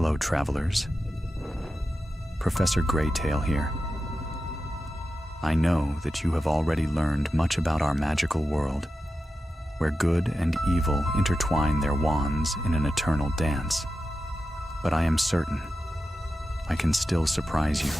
Hello, travelers. Professor GreyTail here. I know that you have already learned much about our magical world, where good and evil intertwine their wands in an eternal dance. But I am certain I can still surprise you.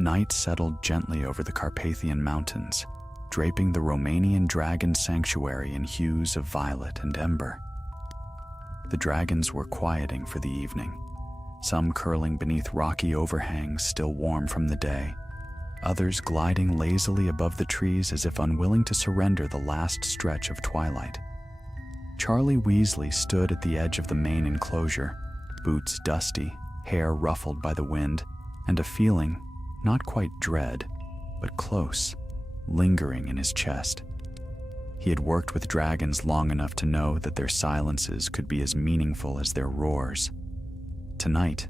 Night settled gently over the Carpathian Mountains, draping the Romanian dragon sanctuary in hues of violet and ember. The dragons were quieting for the evening, some curling beneath rocky overhangs still warm from the day, others gliding lazily above the trees as if unwilling to surrender the last stretch of twilight. Charlie Weasley stood at the edge of the main enclosure, boots dusty, hair ruffled by the wind, and a feeling, not quite dread, but close, lingering in his chest. He had worked with dragons long enough to know that their silences could be as meaningful as their roars. Tonight,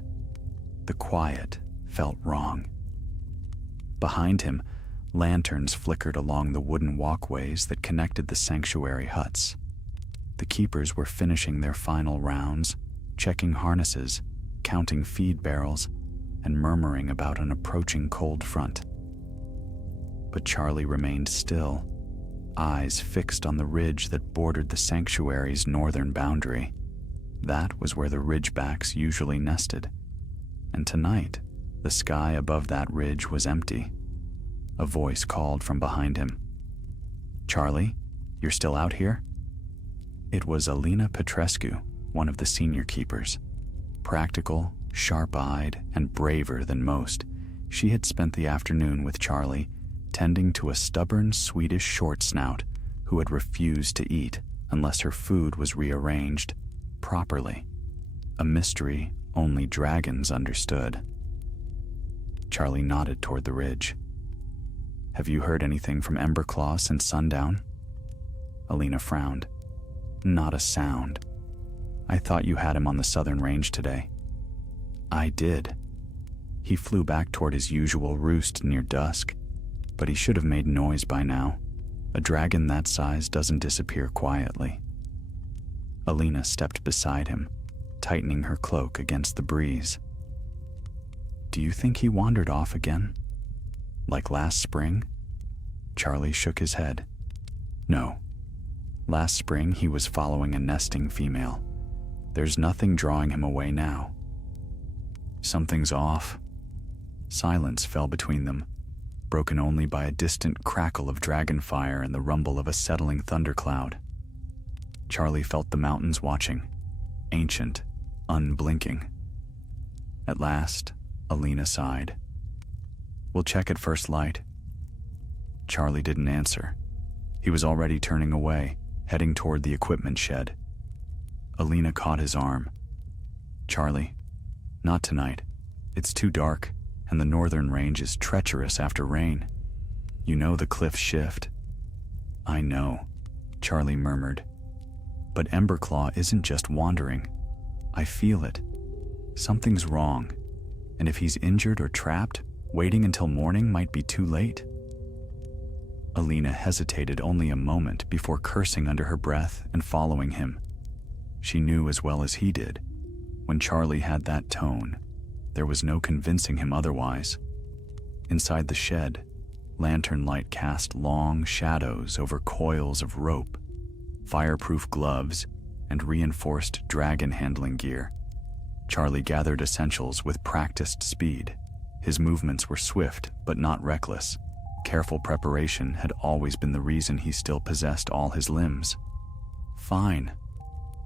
the quiet felt wrong. Behind him, lanterns flickered along the wooden walkways that connected the sanctuary huts. The keepers were finishing their final rounds, checking harnesses, counting feed barrels, and murmuring about an approaching cold front. But Charlie remained still, eyes fixed on the ridge that bordered the sanctuary's northern boundary. That was where the ridgebacks usually nested, and tonight, the sky above that ridge was empty. A voice called from behind him. "Charlie, you're still out here?" It was Alina Petrescu, one of the senior keepers. Practical, sharp-eyed, and braver than most, she had spent the afternoon with Charlie, tending to a stubborn Swedish short snout who had refused to eat unless her food was rearranged properly, a mystery only dragons understood. Charlie nodded toward the ridge. "Have you heard anything from Emberclaw since sundown?" Alina frowned. "Not a sound. I thought you had him on the southern range today." "I did. He flew back toward his usual roost near dusk, but he should have made noise by now. A dragon that size doesn't disappear quietly." Alina stepped beside him, tightening her cloak against the breeze. "Do you think he wandered off again? Like last spring?" Charlie shook his head. "No. Last spring he was following a nesting female. There's nothing drawing him away now." "Something's off." Silence fell between them, broken only by a distant crackle of dragonfire and the rumble of a settling thundercloud. Charlie felt the mountains watching, ancient, unblinking. At last, Alina sighed. "We'll check at first light." Charlie didn't answer. He was already turning away, heading toward the equipment shed. Alina caught his arm. "Charlie, not tonight. It's too dark, and the northern range is treacherous after rain. You know the cliffs shift." "I know," Charlie murmured. "But Emberclaw isn't just wandering. I feel it. Something's wrong, and if he's injured or trapped, waiting until morning might be too late." Alina hesitated only a moment before cursing under her breath and following him. She knew as well as he did. When Charlie had that tone, there was no convincing him otherwise. Inside the shed, lantern light cast long shadows over coils of rope, fireproof gloves, and reinforced dragon handling gear. Charlie gathered essentials with practiced speed. His movements were swift but not reckless. Careful preparation had always been the reason he still possessed all his limbs. "Fine,"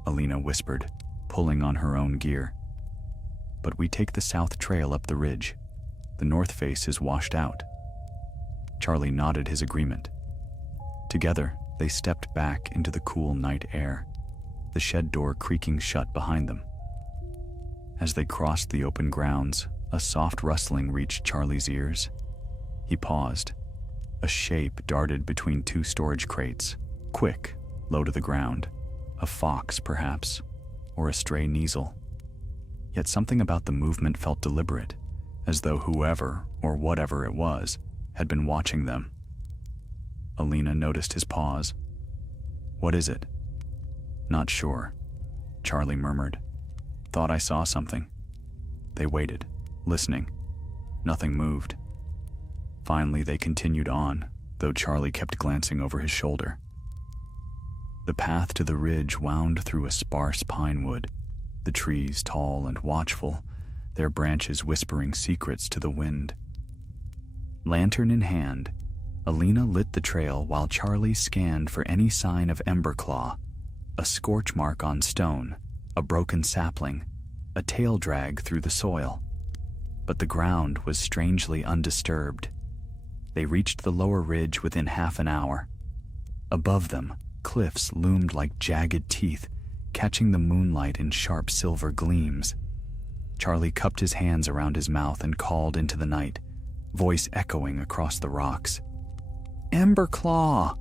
Alina whispered, pulling on her own gear. "But we take the south trail up the ridge. The north face is washed out." Charlie nodded his agreement. Together, they stepped back into the cool night air, the shed door creaking shut behind them. As they crossed the open grounds, a soft rustling reached Charlie's ears. He paused. A shape darted between two storage crates, quick, low to the ground. A fox, perhaps, or a stray Kneasel. Yet something about the movement felt deliberate, as though whoever, or whatever it was, had been watching them. Alina noticed his pause. "What is it?" "Not sure," Charlie murmured. "Thought I saw something." They waited, listening. Nothing moved. Finally, they continued on, though Charlie kept glancing over his shoulder. The path to the ridge wound through a sparse pine wood, the trees tall and watchful, their branches whispering secrets to the wind. Lantern in hand, Alina lit the trail while Charlie scanned for any sign of Emberclaw, a scorch mark on stone, a broken sapling, a tail drag through the soil. But the ground was strangely undisturbed. They reached the lower ridge within half an hour. Above them, cliffs loomed like jagged teeth, catching the moonlight in sharp silver gleams. Charlie cupped his hands around his mouth and called into the night, voice echoing across the rocks. "Emberclaw!"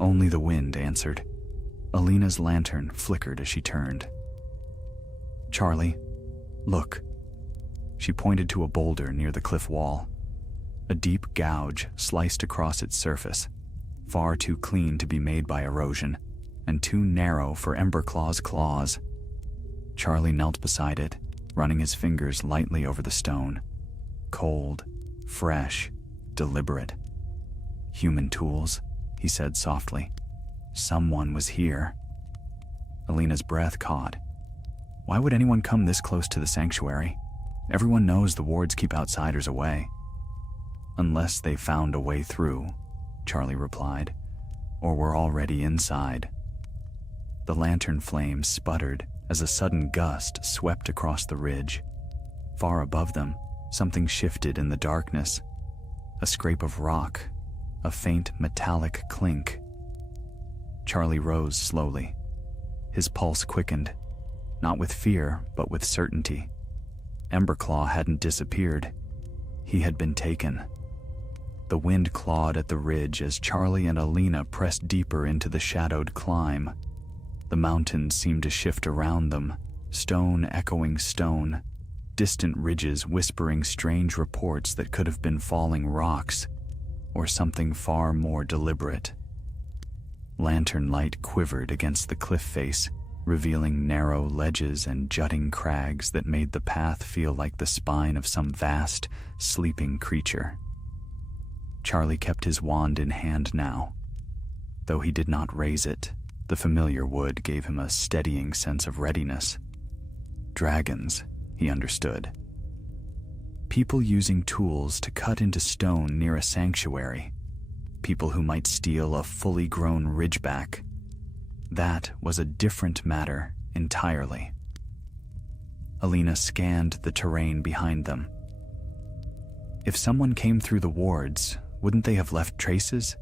Only the wind answered. Alina's lantern flickered as she turned. "Charlie, look." She pointed to a boulder near the cliff wall. A deep gouge sliced across its surface, far too clean to be made by erosion, and too narrow for Emberclaw's claws. Charlie knelt beside it, running his fingers lightly over the stone. Cold, fresh, deliberate. "Human tools," he said softly. "Someone was here." Alina's breath caught. Why would anyone come this close to the sanctuary? Everyone knows the wards keep outsiders away. "Unless they found a way through," Charlie replied, "or were already inside." The lantern flame sputtered as a sudden gust swept across the ridge. Far above them, something shifted in the darkness. A scrape of rock, a faint metallic clink. Charlie rose slowly. His pulse quickened, not with fear, but with certainty. Emberclaw hadn't disappeared. He had been taken. The wind clawed at the ridge as Charlie and Alina pressed deeper into the shadowed climb. The mountains seemed to shift around them, stone echoing stone, distant ridges whispering strange reports that could have been falling rocks, or something far more deliberate. Lantern light quivered against the cliff face, revealing narrow ledges and jutting crags that made the path feel like the spine of some vast, sleeping creature. Charlie kept his wand in hand now. Though he did not raise it, the familiar wood gave him a steadying sense of readiness. Dragons, he understood. People using tools to cut into stone near a sanctuary. People who might steal a fully grown ridgeback. That was a different matter entirely. Alina scanned the terrain behind them. If someone came through the wards, wouldn't they have left traces?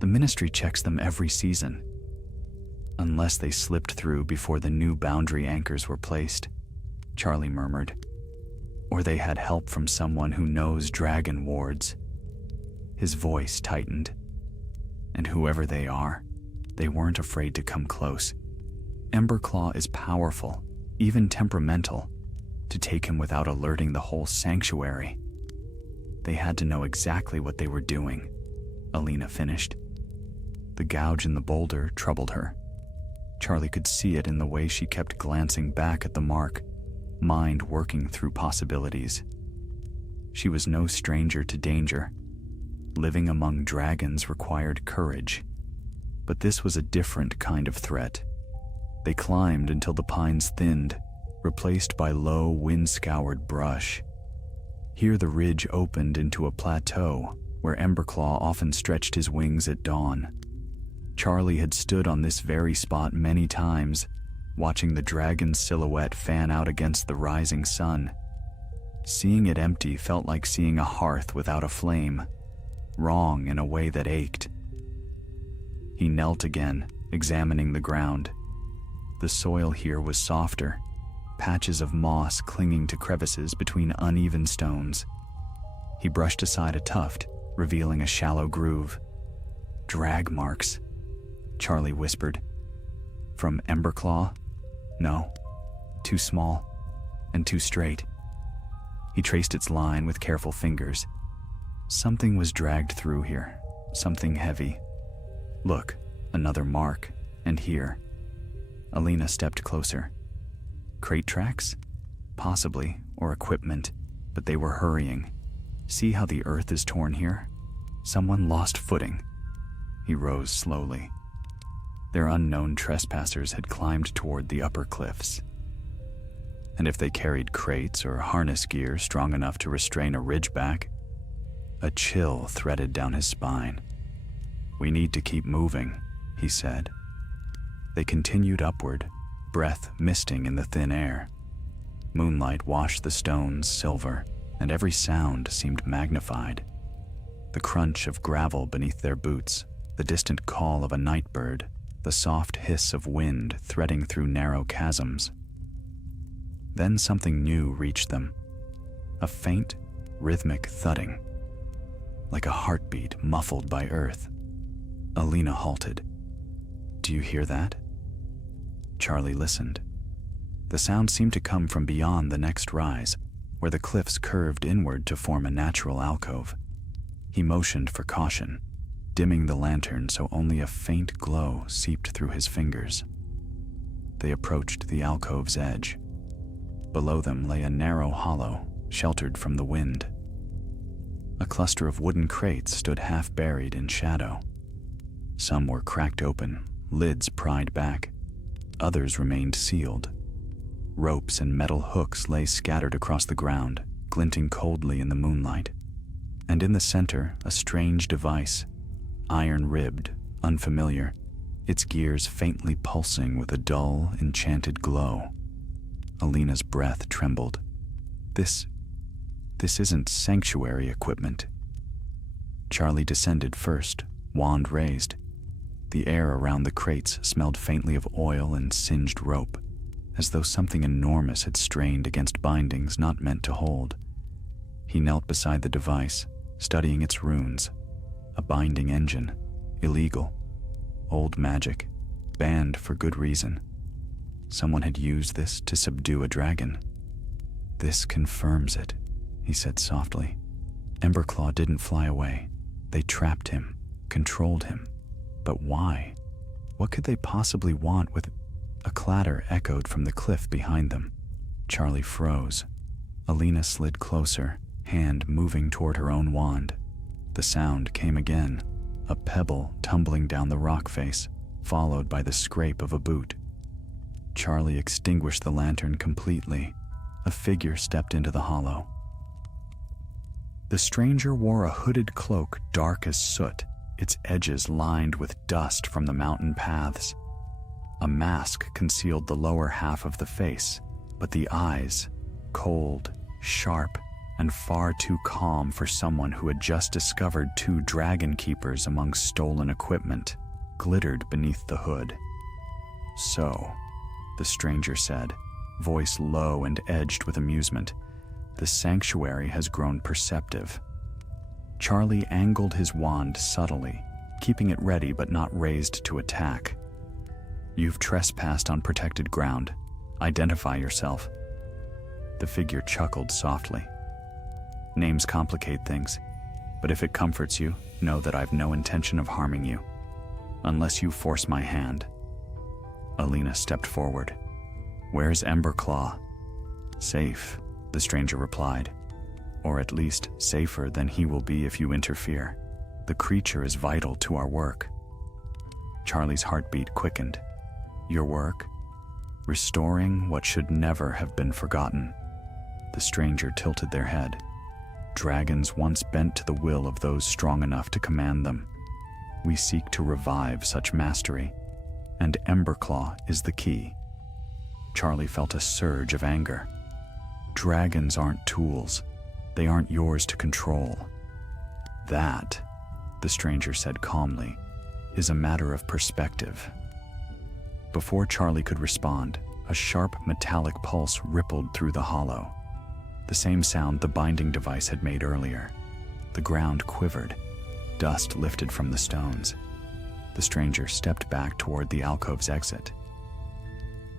The ministry checks them every season. Unless they slipped through before the new boundary anchors were placed, Charlie murmured. Or they had help from someone who knows dragon wards. His voice tightened. And whoever they are, they weren't afraid to come close. Emberclaw is powerful, even temperamental. To take him without alerting the whole sanctuary. They had to know exactly what they were doing, Alina finished. The gouge in the boulder troubled her. Charlie could see it in the way she kept glancing back at the mark, mind working through possibilities. She was no stranger to danger. Living among dragons required courage. But this was a different kind of threat. They climbed until the pines thinned, replaced by low, wind-scoured brush. Here the ridge opened into a plateau where Emberclaw often stretched his wings at dawn. Charlie had stood on this very spot many times, watching the dragon's silhouette fan out against the rising sun. Seeing it empty felt like seeing a hearth without a flame, wrong in a way that ached. He knelt again, examining the ground. The soil here was softer, patches of moss clinging to crevices between uneven stones. He brushed aside a tuft, revealing a shallow groove. "Drag marks," Charlie whispered. "From Emberclaw? No, too small." and too straight. He traced its line with careful fingers. Something was dragged through here, something heavy. Look, another mark, and here. Alina stepped closer. Crate tracks? Possibly, or equipment, but they were hurrying. See how the earth is torn here? Someone lost footing. He rose slowly. Their unknown trespassers had climbed toward the upper cliffs. And if they carried crates or harness gear strong enough to restrain a ridgeback, a chill threaded down his spine. "We need to keep moving," he said. They continued upward, breath misting in the thin air. Moonlight washed the stones silver, and every sound seemed magnified. The crunch of gravel beneath their boots, the distant call of a night bird, the soft hiss of wind threading through narrow chasms. Then something new reached them, a faint, rhythmic thudding, like a heartbeat muffled by earth. Alina halted. "Do you hear that?" Charlie listened. The sound seemed to come from beyond the next rise, where the cliffs curved inward to form a natural alcove. He motioned for caution, dimming the lantern so only a faint glow seeped through his fingers. They approached the alcove's edge. Below them lay a narrow hollow, sheltered from the wind. A cluster of wooden crates stood half buried in shadow. Some were cracked open, lids pried back. Others remained sealed. Ropes and metal hooks lay scattered across the ground, glinting coldly in the moonlight. And in the center, a strange device, iron-ribbed, unfamiliar, its gears faintly pulsing with a dull, enchanted glow. Alina's breath trembled. This isn't sanctuary equipment. Charlie descended first, wand raised. The air around the crates smelled faintly of oil and singed rope, as though something enormous had strained against bindings not meant to hold. He knelt beside the device, studying its runes. A binding engine, illegal, old magic, banned for good reason. Someone had used this to subdue a dragon. "This confirms it," he said softly. Emberclaw didn't fly away. They trapped him, controlled him. But why? What could they possibly want with... A clatter echoed from the cliff behind them. Charlie froze. Alina slid closer, hand moving toward her own wand. The sound came again, a pebble tumbling down the rock face, followed by the scrape of a boot. Charlie extinguished the lantern completely. A figure stepped into the hollow. The stranger wore a hooded cloak dark as soot, its edges lined with dust from the mountain paths. A mask concealed the lower half of the face, but the eyes, cold, sharp, and far too calm for someone who had just discovered 2 dragon keepers among stolen equipment, glittered beneath the hood. "So," the stranger said, voice low and edged with amusement, "the sanctuary has grown perceptive." Charlie angled his wand subtly, keeping it ready but not raised to attack. "You've trespassed on protected ground. Identify yourself." The figure chuckled softly. "Names complicate things, but if it comforts you, know that I've no intention of harming you, unless you force my hand." Alina stepped forward. "Where's Emberclaw?" "Safe," the stranger replied. "Or at least safer than he will be if you interfere. The creature is vital to our work." Charlie's heartbeat quickened. "Your work?" "Restoring what should never have been forgotten." The stranger tilted their head. "Dragons once bent to the will of those strong enough to command them. We seek to revive such mastery, and Emberclaw is the key." Charlie felt a surge of anger. "Dragons aren't tools. They aren't yours to control. That," the stranger said calmly, "is a matter of perspective." Before Charlie could respond, a sharp metallic pulse rippled through the hollow. The same sound the binding device had made earlier. The ground quivered. Dust lifted from the stones. The stranger stepped back toward the alcove's exit.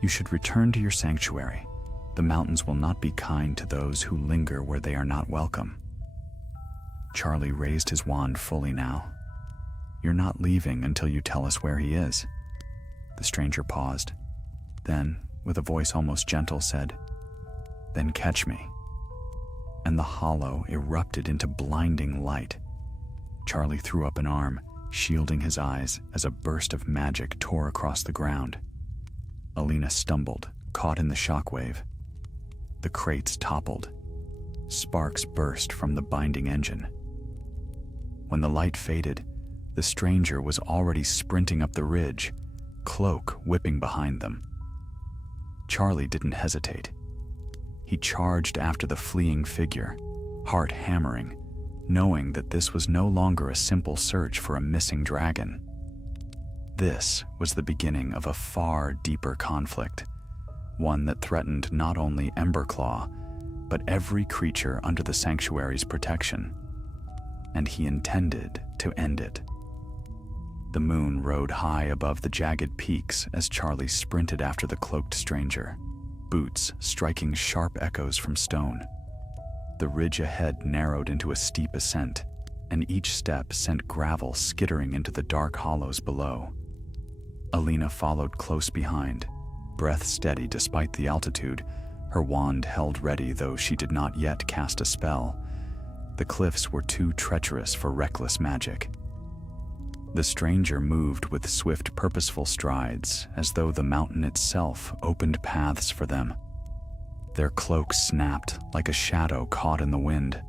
"You should return to your sanctuary. The mountains will not be kind to those who linger where they are not welcome. Charlie raised his wand fully now. You're not leaving until you tell us where he is. The stranger paused. Then, with a voice almost gentle, said, Then catch me. And the hollow erupted into blinding light. Charlie threw up an arm, shielding his eyes as a burst of magic tore across the ground. Alina stumbled, caught in the shockwave. The crates toppled. Sparks burst from the binding engine. When the light faded, the stranger was already sprinting up the ridge, cloak whipping behind them. Charlie didn't hesitate. He charged after the fleeing figure, heart hammering, knowing that this was no longer a simple search for a missing dragon. This was the beginning of a far deeper conflict, one that threatened not only Emberclaw, but every creature under the sanctuary's protection. And he intended to end it. The moon rode high above the jagged peaks as Charlie sprinted after the cloaked stranger, boots striking sharp echoes from stone. The ridge ahead narrowed into a steep ascent, and each step sent gravel skittering into the dark hollows below. Alina followed close behind, breath steady despite the altitude, her wand held ready though she did not yet cast a spell. The cliffs were too treacherous for reckless magic. The stranger moved with swift, purposeful strides, as though the mountain itself opened paths for them. Their cloaks snapped like a shadow caught in the wind.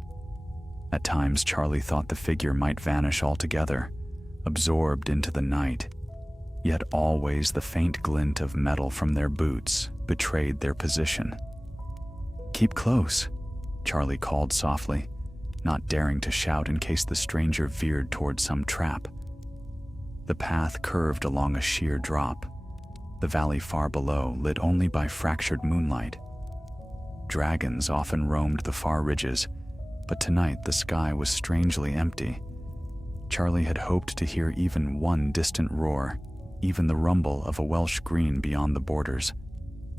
At times, Charlie thought the figure might vanish altogether, absorbed into the night. Yet always the faint glint of metal from their boots betrayed their position. "Keep close," Charlie called softly, not daring to shout in case the stranger veered toward some trap. The path curved along a sheer drop, the valley far below lit only by fractured moonlight. Dragons often roamed the far ridges, but tonight the sky was strangely empty. Charlie had hoped to hear even one distant roar, even the rumble of a Welsh green beyond the borders,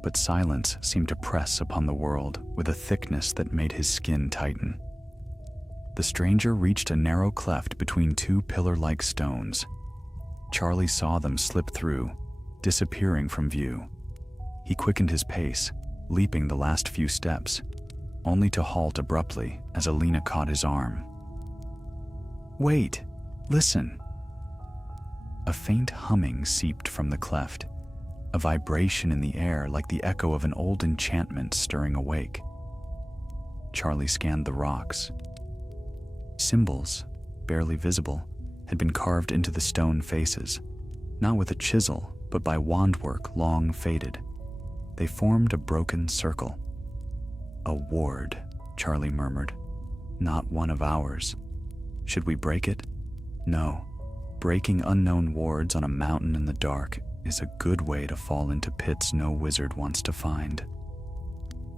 but silence seemed to press upon the world with a thickness that made his skin tighten. The stranger reached a narrow cleft between two pillar-like stones. Charlie saw them slip through, disappearing from view. He quickened his pace, leaping the last few steps, only to halt abruptly as Alina caught his arm. "Wait! Listen!" A faint humming seeped from the cleft, a vibration in the air like the echo of an old enchantment stirring awake. Charlie scanned the rocks. Symbols, barely visible, had been carved into the stone faces, not with a chisel, but by wandwork long faded. They formed a broken circle. "A ward," Charlie murmured. "Not one of ours. Should we break it? No. Breaking unknown wards on a mountain in the dark is a good way to fall into pits no wizard wants to find."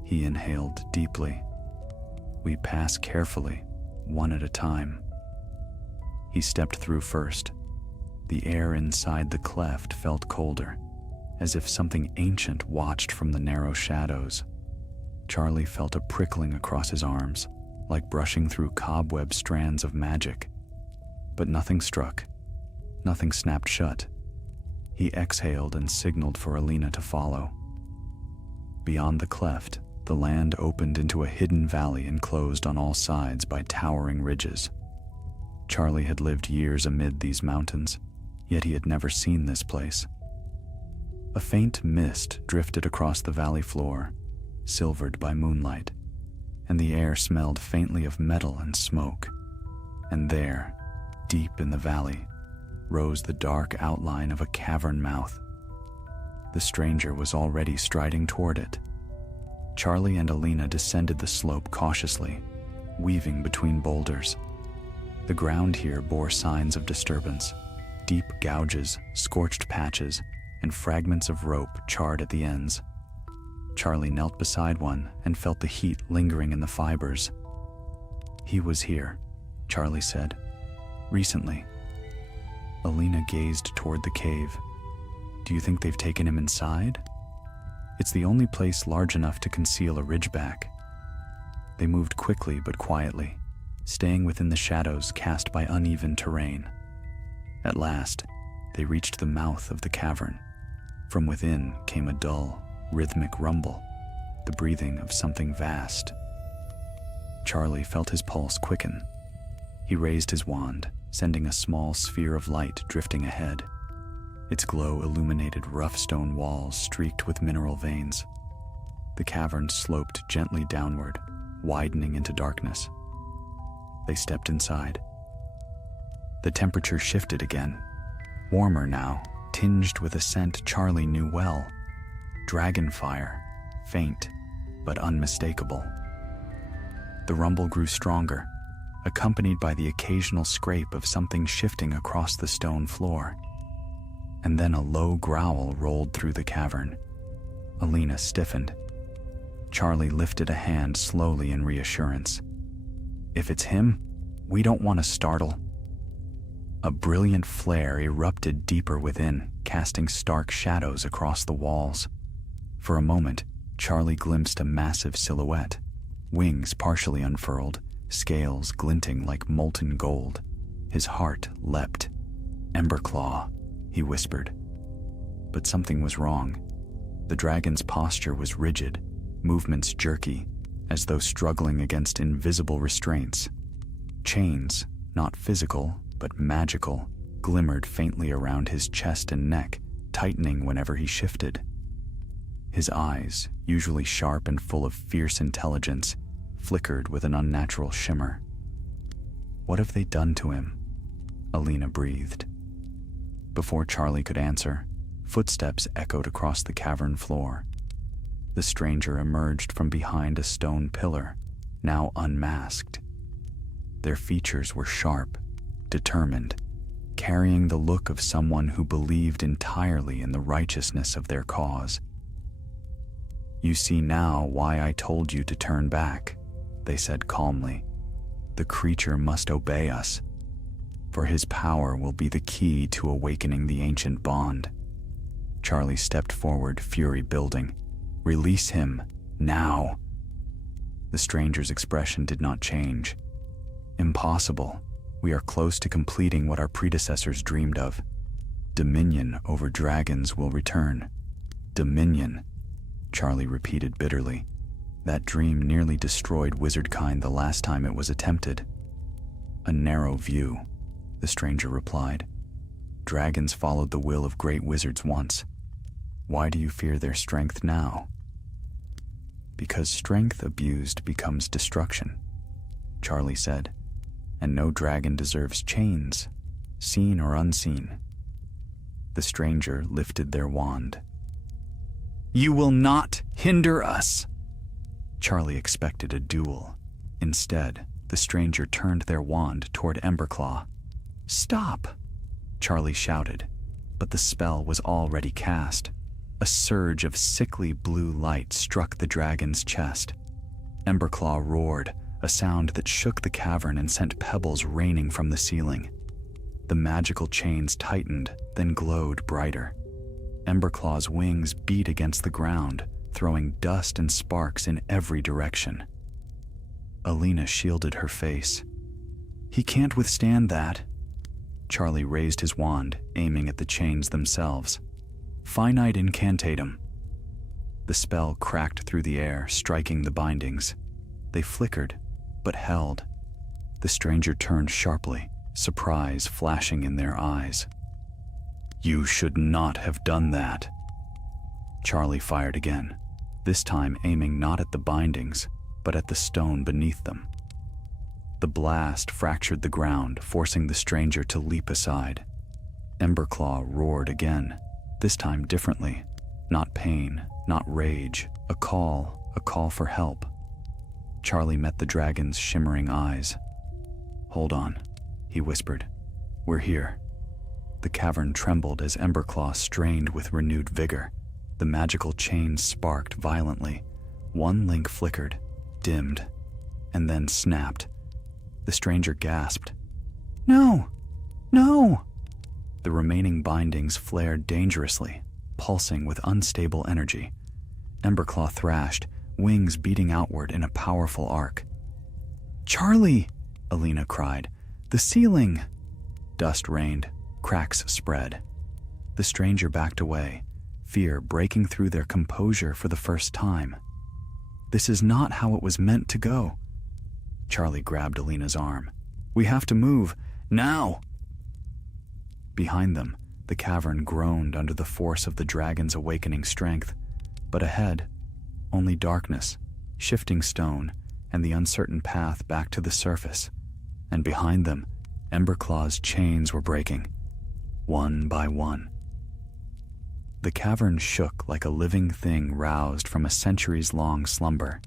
He inhaled deeply. "We pass carefully, one at a time." He stepped through first. The air inside the cleft felt colder, as if something ancient watched from the narrow shadows. Charlie felt a prickling across his arms, like brushing through cobweb strands of magic. But nothing struck. Nothing snapped shut. He exhaled and signaled for Alina to follow. Beyond the cleft, the land opened into a hidden valley enclosed on all sides by towering ridges. Charlie had lived years amid these mountains, yet he had never seen this place. A faint mist drifted across the valley floor, silvered by moonlight, and the air smelled faintly of metal and smoke. And there, deep in the valley, rose the dark outline of a cavern mouth. The stranger was already striding toward it. Charlie and Alina descended the slope cautiously, weaving between boulders. The ground here bore signs of disturbance, deep gouges, scorched patches, and fragments of rope charred at the ends. Charlie knelt beside one and felt the heat lingering in the fibers. "He was here," Charlie said. "Recently." Alina gazed toward the cave. "Do you think they've taken him inside?" It's the only place large enough to conceal a ridgeback. They moved quickly but quietly, staying within the shadows cast by uneven terrain. At last, they reached the mouth of the cavern. From within came a dull, rhythmic rumble, the breathing of something vast. Charlie felt his pulse quicken. He raised his wand, sending a small sphere of light drifting ahead. Its glow illuminated rough stone walls streaked with mineral veins. The cavern sloped gently downward, widening into darkness. They stepped inside. The temperature shifted again, warmer now, tinged with a scent Charlie knew well. Dragon fire, faint but unmistakable. The rumble grew stronger, accompanied by the occasional scrape of something shifting across the stone floor. And then a low growl rolled through the cavern. Alina stiffened. Charlie lifted a hand slowly in reassurance. If it's him, we don't want to startle. A brilliant flare erupted deeper within, casting stark shadows across the walls. For a moment, Charlie glimpsed a massive silhouette, wings partially unfurled, scales glinting like molten gold. His heart leapt. "Emberclaw," he whispered. But something was wrong. The dragon's posture was rigid, movements jerky, as though struggling against invisible restraints. Chains, not physical, but magical, glimmered faintly around his chest and neck, tightening whenever he shifted. His eyes, usually sharp and full of fierce intelligence, flickered with an unnatural shimmer. "What have they done to him?" Alina breathed. Before Charlie could answer, footsteps echoed across the cavern floor. The stranger emerged from behind a stone pillar, now unmasked. Their features were sharp, determined, carrying the look of someone who believed entirely in the righteousness of their cause. "You see now why I told you to turn back," they said calmly. "The creature must obey us, for his power will be the key to awakening the ancient bond." Charlie stepped forward, fury building. "Release him, now!" The stranger's expression did not change. "Impossible. We are close to completing what our predecessors dreamed of. Dominion over dragons will return." "Dominion," Charlie repeated bitterly. "That dream nearly destroyed wizardkind the last time it was attempted." "A narrow view," the stranger replied. "Dragons followed the will of great wizards once. Why do you fear their strength now?" "Because strength abused becomes destruction," Charlie said. "And no dragon deserves chains, seen or unseen." The stranger lifted their wand. "You will not hinder us!" Charlie expected a duel. Instead, the stranger turned their wand toward Emberclaw. "Stop!" Charlie shouted, but the spell was already cast. A surge of sickly blue light struck the dragon's chest. Emberclaw roared, a sound that shook the cavern and sent pebbles raining from the ceiling. The magical chains tightened, then glowed brighter. Emberclaw's wings beat against the ground, throwing dust and sparks in every direction. Alina shielded her face. "He can't withstand that." Charlie raised his wand, aiming at the chains themselves. "Finite incantatum." The spell cracked through the air, striking the bindings. They flickered, but held. The stranger turned sharply, surprise flashing in their eyes. "You should not have done that." Charlie fired again, this time aiming not at the bindings, but at the stone beneath them. The blast fractured the ground, forcing the stranger to leap aside. Emberclaw roared again, this time differently. Not pain, not rage, a call for help. Charlie met the dragon's shimmering eyes. "Hold on," he whispered. "We're here." The cavern trembled as Emberclaw strained with renewed vigor. The magical chains sparked violently. One link flickered, dimmed, and then snapped. The stranger gasped. "No! No!" The remaining bindings flared dangerously, pulsing with unstable energy. Emberclaw thrashed, wings beating outward in a powerful arc. "Charlie!" Alina cried. "The ceiling!" Dust rained, cracks spread. The stranger backed away, fear breaking through their composure for the first time. "This is not how it was meant to go." Charlie grabbed Alina's arm. "We have to move, now!" Behind them, the cavern groaned under the force of the dragon's awakening strength, but ahead, only darkness, shifting stone, and the uncertain path back to the surface. And behind them, Emberclaw's chains were breaking, one by one. The cavern shook like a living thing roused from a centuries-long slumber.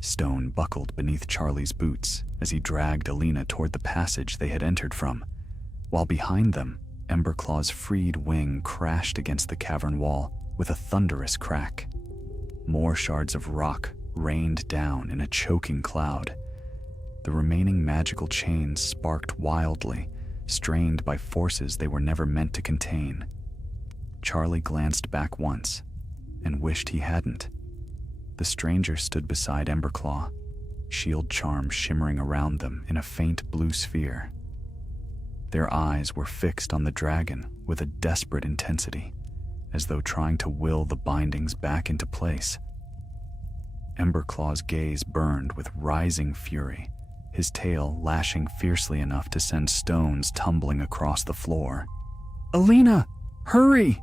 Stone buckled beneath Charlie's boots as he dragged Alina toward the passage they had entered from, while behind them, Emberclaw's freed wing crashed against the cavern wall with a thunderous crack. More shards of rock rained down in a choking cloud. The remaining magical chains sparked wildly, strained by forces they were never meant to contain. Charlie glanced back once and wished he hadn't. The stranger stood beside Emberclaw, shield charm shimmering around them in a faint blue sphere. Their eyes were fixed on the dragon with a desperate intensity, as though trying to will the bindings back into place. Emberclaw's gaze burned with rising fury, his tail lashing fiercely enough to send stones tumbling across the floor. "Alina, hurry!"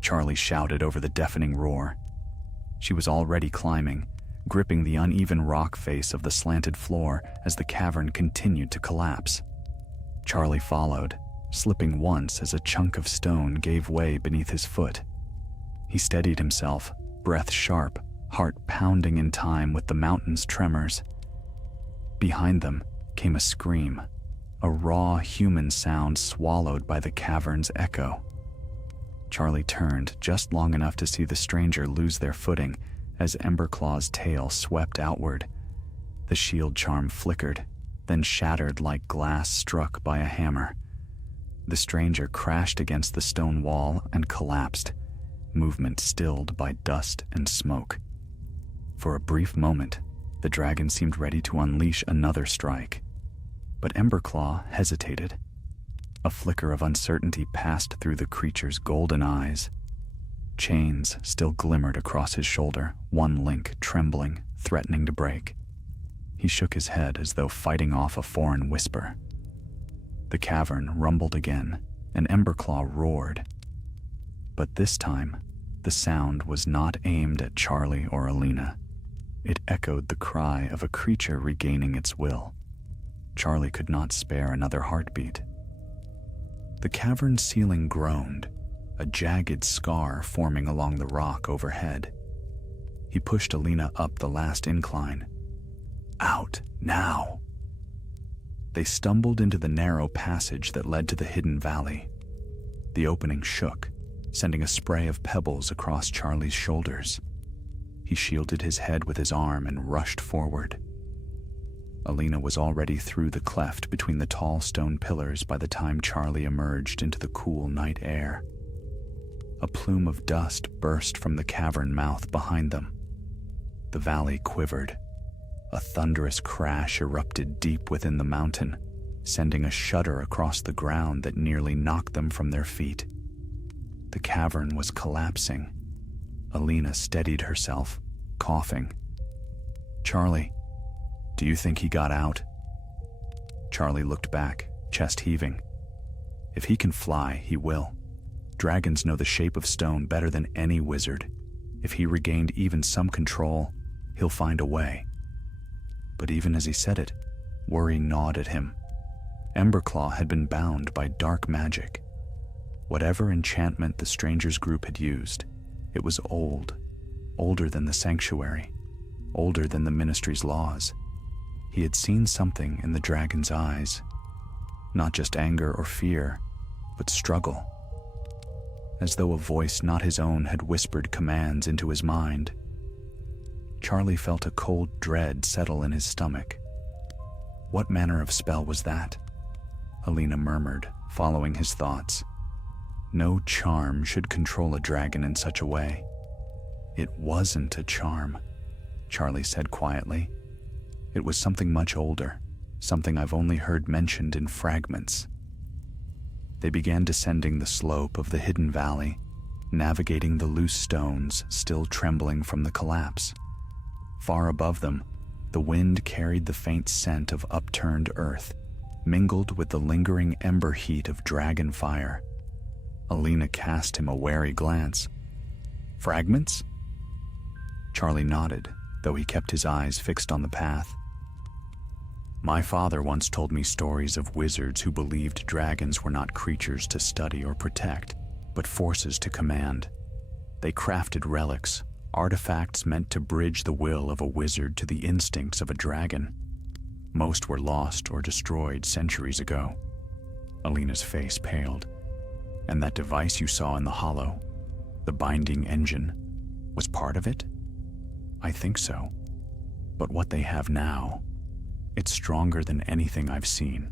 Charlie shouted over the deafening roar. She was already climbing, gripping the uneven rock face of the slanted floor as the cavern continued to collapse. Charlie followed, slipping once as a chunk of stone gave way beneath his foot. He steadied himself, breath sharp, heart pounding in time with the mountain's tremors. Behind them came a scream, a raw human sound swallowed by the cavern's echo. Charlie turned just long enough to see the stranger lose their footing as Emberclaw's tail swept outward. The shield charm flickered, then shattered like glass struck by a hammer. The stranger crashed against the stone wall and collapsed, movement stilled by dust and smoke. For a brief moment, the dragon seemed ready to unleash another strike, but Emberclaw hesitated. A flicker of uncertainty passed through the creature's golden eyes. Chains still glimmered across his shoulder, one link trembling, threatening to break. He shook his head as though fighting off a foreign whisper. The cavern rumbled again, and Emberclaw roared. But this time, the sound was not aimed at Charlie or Alina. It echoed the cry of a creature regaining its will. Charlie could not spare another heartbeat. The cavern ceiling groaned, a jagged scar forming along the rock overhead. He pushed Alina up the last incline. "Out, now!" They stumbled into the narrow passage that led to the hidden valley. The opening shook, sending a spray of pebbles across Charlie's shoulders. He shielded his head with his arm and rushed forward. Alina was already through the cleft between the tall stone pillars by the time Charlie emerged into the cool night air. A plume of dust burst from the cavern mouth behind them. The valley quivered. A thunderous crash erupted deep within the mountain, sending a shudder across the ground that nearly knocked them from their feet. The cavern was collapsing. Alina steadied herself, coughing. "Charlie, do you think he got out?" Charlie looked back, chest heaving. "If he can fly, he will. Dragons know the shape of stone better than any wizard. If he regained even some control, he'll find a way." But even as he said it, worry gnawed at him. Emberclaw had been bound by dark magic. Whatever enchantment the stranger's group had used, it was old, older than the sanctuary, older than the ministry's laws. He had seen something in the dragon's eyes, not just anger or fear, but struggle. As though a voice not his own had whispered commands into his mind. Charlie felt a cold dread settle in his stomach. What manner of spell was that? Alina murmured, following his thoughts. No charm should control a dragon in such a way. It wasn't a charm, Charlie said quietly. It was something much older, something I've only heard mentioned in fragments. They began descending the slope of the hidden valley, navigating the loose stones still trembling from the collapse. Far above them, the wind carried the faint scent of upturned earth, mingled with the lingering ember heat of dragon fire. Alina cast him a wary glance. Fragments? Charlie nodded, though he kept his eyes fixed on the path. My father once told me stories of wizards who believed dragons were not creatures to study or protect, but forces to command. They crafted relics, artifacts meant to bridge the will of a wizard to the instincts of a dragon. Most were lost or destroyed centuries ago. Alina's face paled. And that device you saw in the hollow, the binding engine, was part of it? I think so. But what they have now, it's stronger than anything I've seen.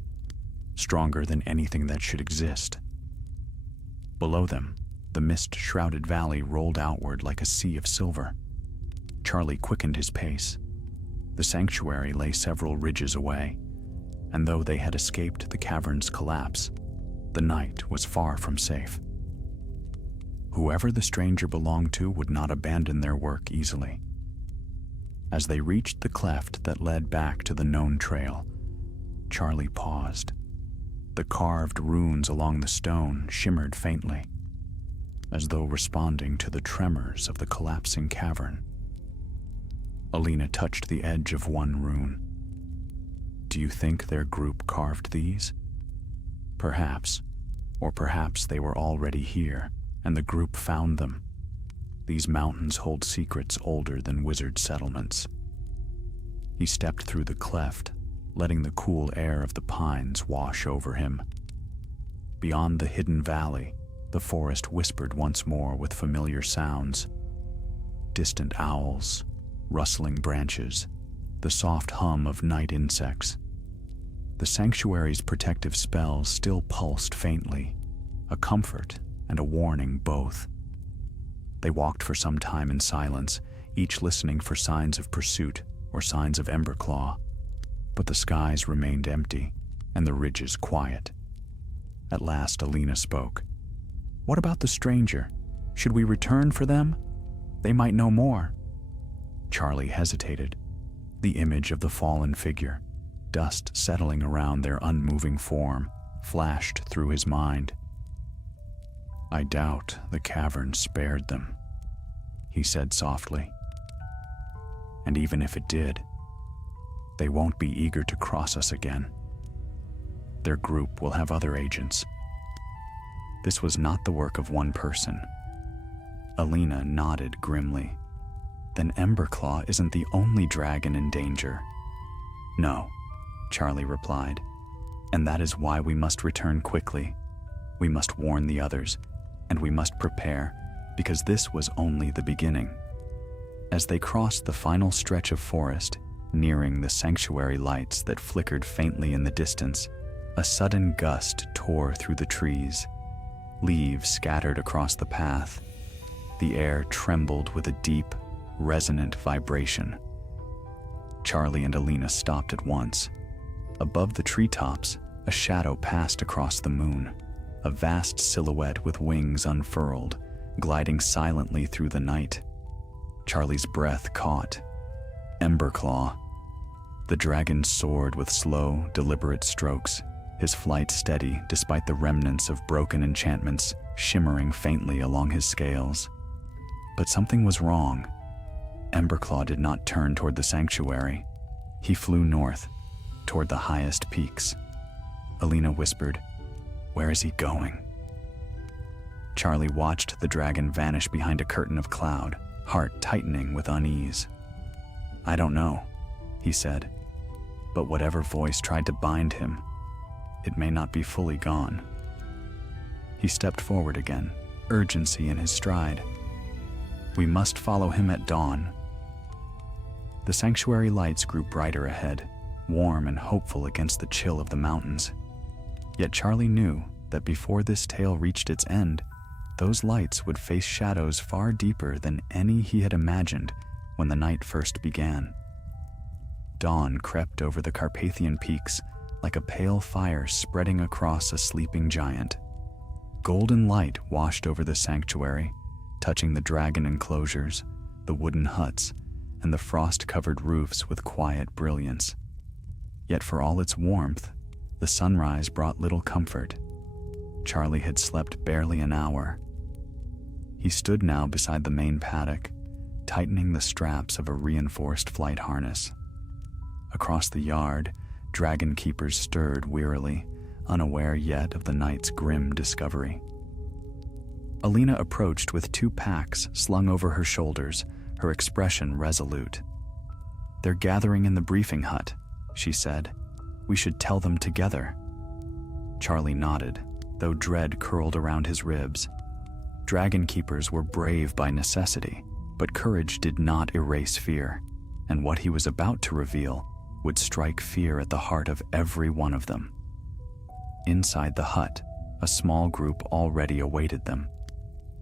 Stronger than anything that should exist. Below them, the mist-shrouded valley rolled outward like a sea of silver. Charlie quickened his pace. The sanctuary lay several ridges away, and though they had escaped the cavern's collapse, the night was far from safe. Whoever the stranger belonged to would not abandon their work easily. As they reached the cleft that led back to the known trail, Charlie paused. The carved runes along the stone shimmered faintly, as though responding to the tremors of the collapsing cavern. Alina touched the edge of one rune. Do you think their group carved these? Perhaps, or perhaps they were already here, and the group found them. These mountains hold secrets older than wizard settlements. He stepped through the cleft, letting the cool air of the pines wash over him. Beyond the hidden valley, the forest whispered once more with familiar sounds. Distant owls, rustling branches, the soft hum of night insects. The sanctuary's protective spells still pulsed faintly, a comfort and a warning both. They walked for some time in silence, each listening for signs of pursuit or signs of Emberclaw. But the skies remained empty, and the ridges quiet. At last Alina spoke. What about the stranger? Should we return for them? They might know more. Charlie hesitated. The image of the fallen figure, dust settling around their unmoving form, flashed through his mind. I doubt the cavern spared them, he said softly. And even if it did, they won't be eager to cross us again. Their group will have other agents. This was not the work of one person. Alina nodded grimly. Then Emberclaw isn't the only dragon in danger. No, Charlie replied. And that is why we must return quickly. We must warn the others, and we must prepare, because this was only the beginning. As they crossed the final stretch of forest, nearing the sanctuary lights that flickered faintly in the distance, a sudden gust tore through the trees. Leaves scattered across the path. The air trembled with a deep, resonant vibration. Charlie and Alina stopped at once. Above the treetops, a shadow passed across the moon, a vast silhouette with wings unfurled, gliding silently through the night. Charlie's breath caught. Emberclaw. The dragon soared with slow, deliberate strokes, his flight steady despite the remnants of broken enchantments shimmering faintly along his scales. But something was wrong. Emberclaw did not turn toward the sanctuary. He flew north, toward the highest peaks. Alina whispered, "Where is he going?" Charlie watched the dragon vanish behind a curtain of cloud, heart tightening with unease. "I don't know," he said, "but whatever voice tried to bind him, it may not be fully gone." He stepped forward again, urgency in his stride. "We must follow him at dawn." The sanctuary lights grew brighter ahead, warm and hopeful against the chill of the mountains. Yet Charlie knew that before this tale reached its end, those lights would face shadows far deeper than any he had imagined when the night first began. Dawn crept over the Carpathian peaks like a pale fire spreading across a sleeping giant. Golden light washed over the sanctuary, touching the dragon enclosures, the wooden huts, and the frost-covered roofs with quiet brilliance. Yet for all its warmth, the sunrise brought little comfort. Charlie had slept barely an hour. He stood now beside the main paddock, tightening the straps of a reinforced flight harness. Across the yard, dragon keepers stirred wearily, unaware yet of the night's grim discovery. Alina approached with 2 packs slung over her shoulders, her expression resolute. "They're gathering in the briefing hut," she said. "We should tell them together." Charlie nodded, though dread curled around his ribs. Dragon keepers were brave by necessity, but courage did not erase fear, and what he was about to reveal would strike fear at the heart of every one of them. Inside the hut, a small group already awaited them.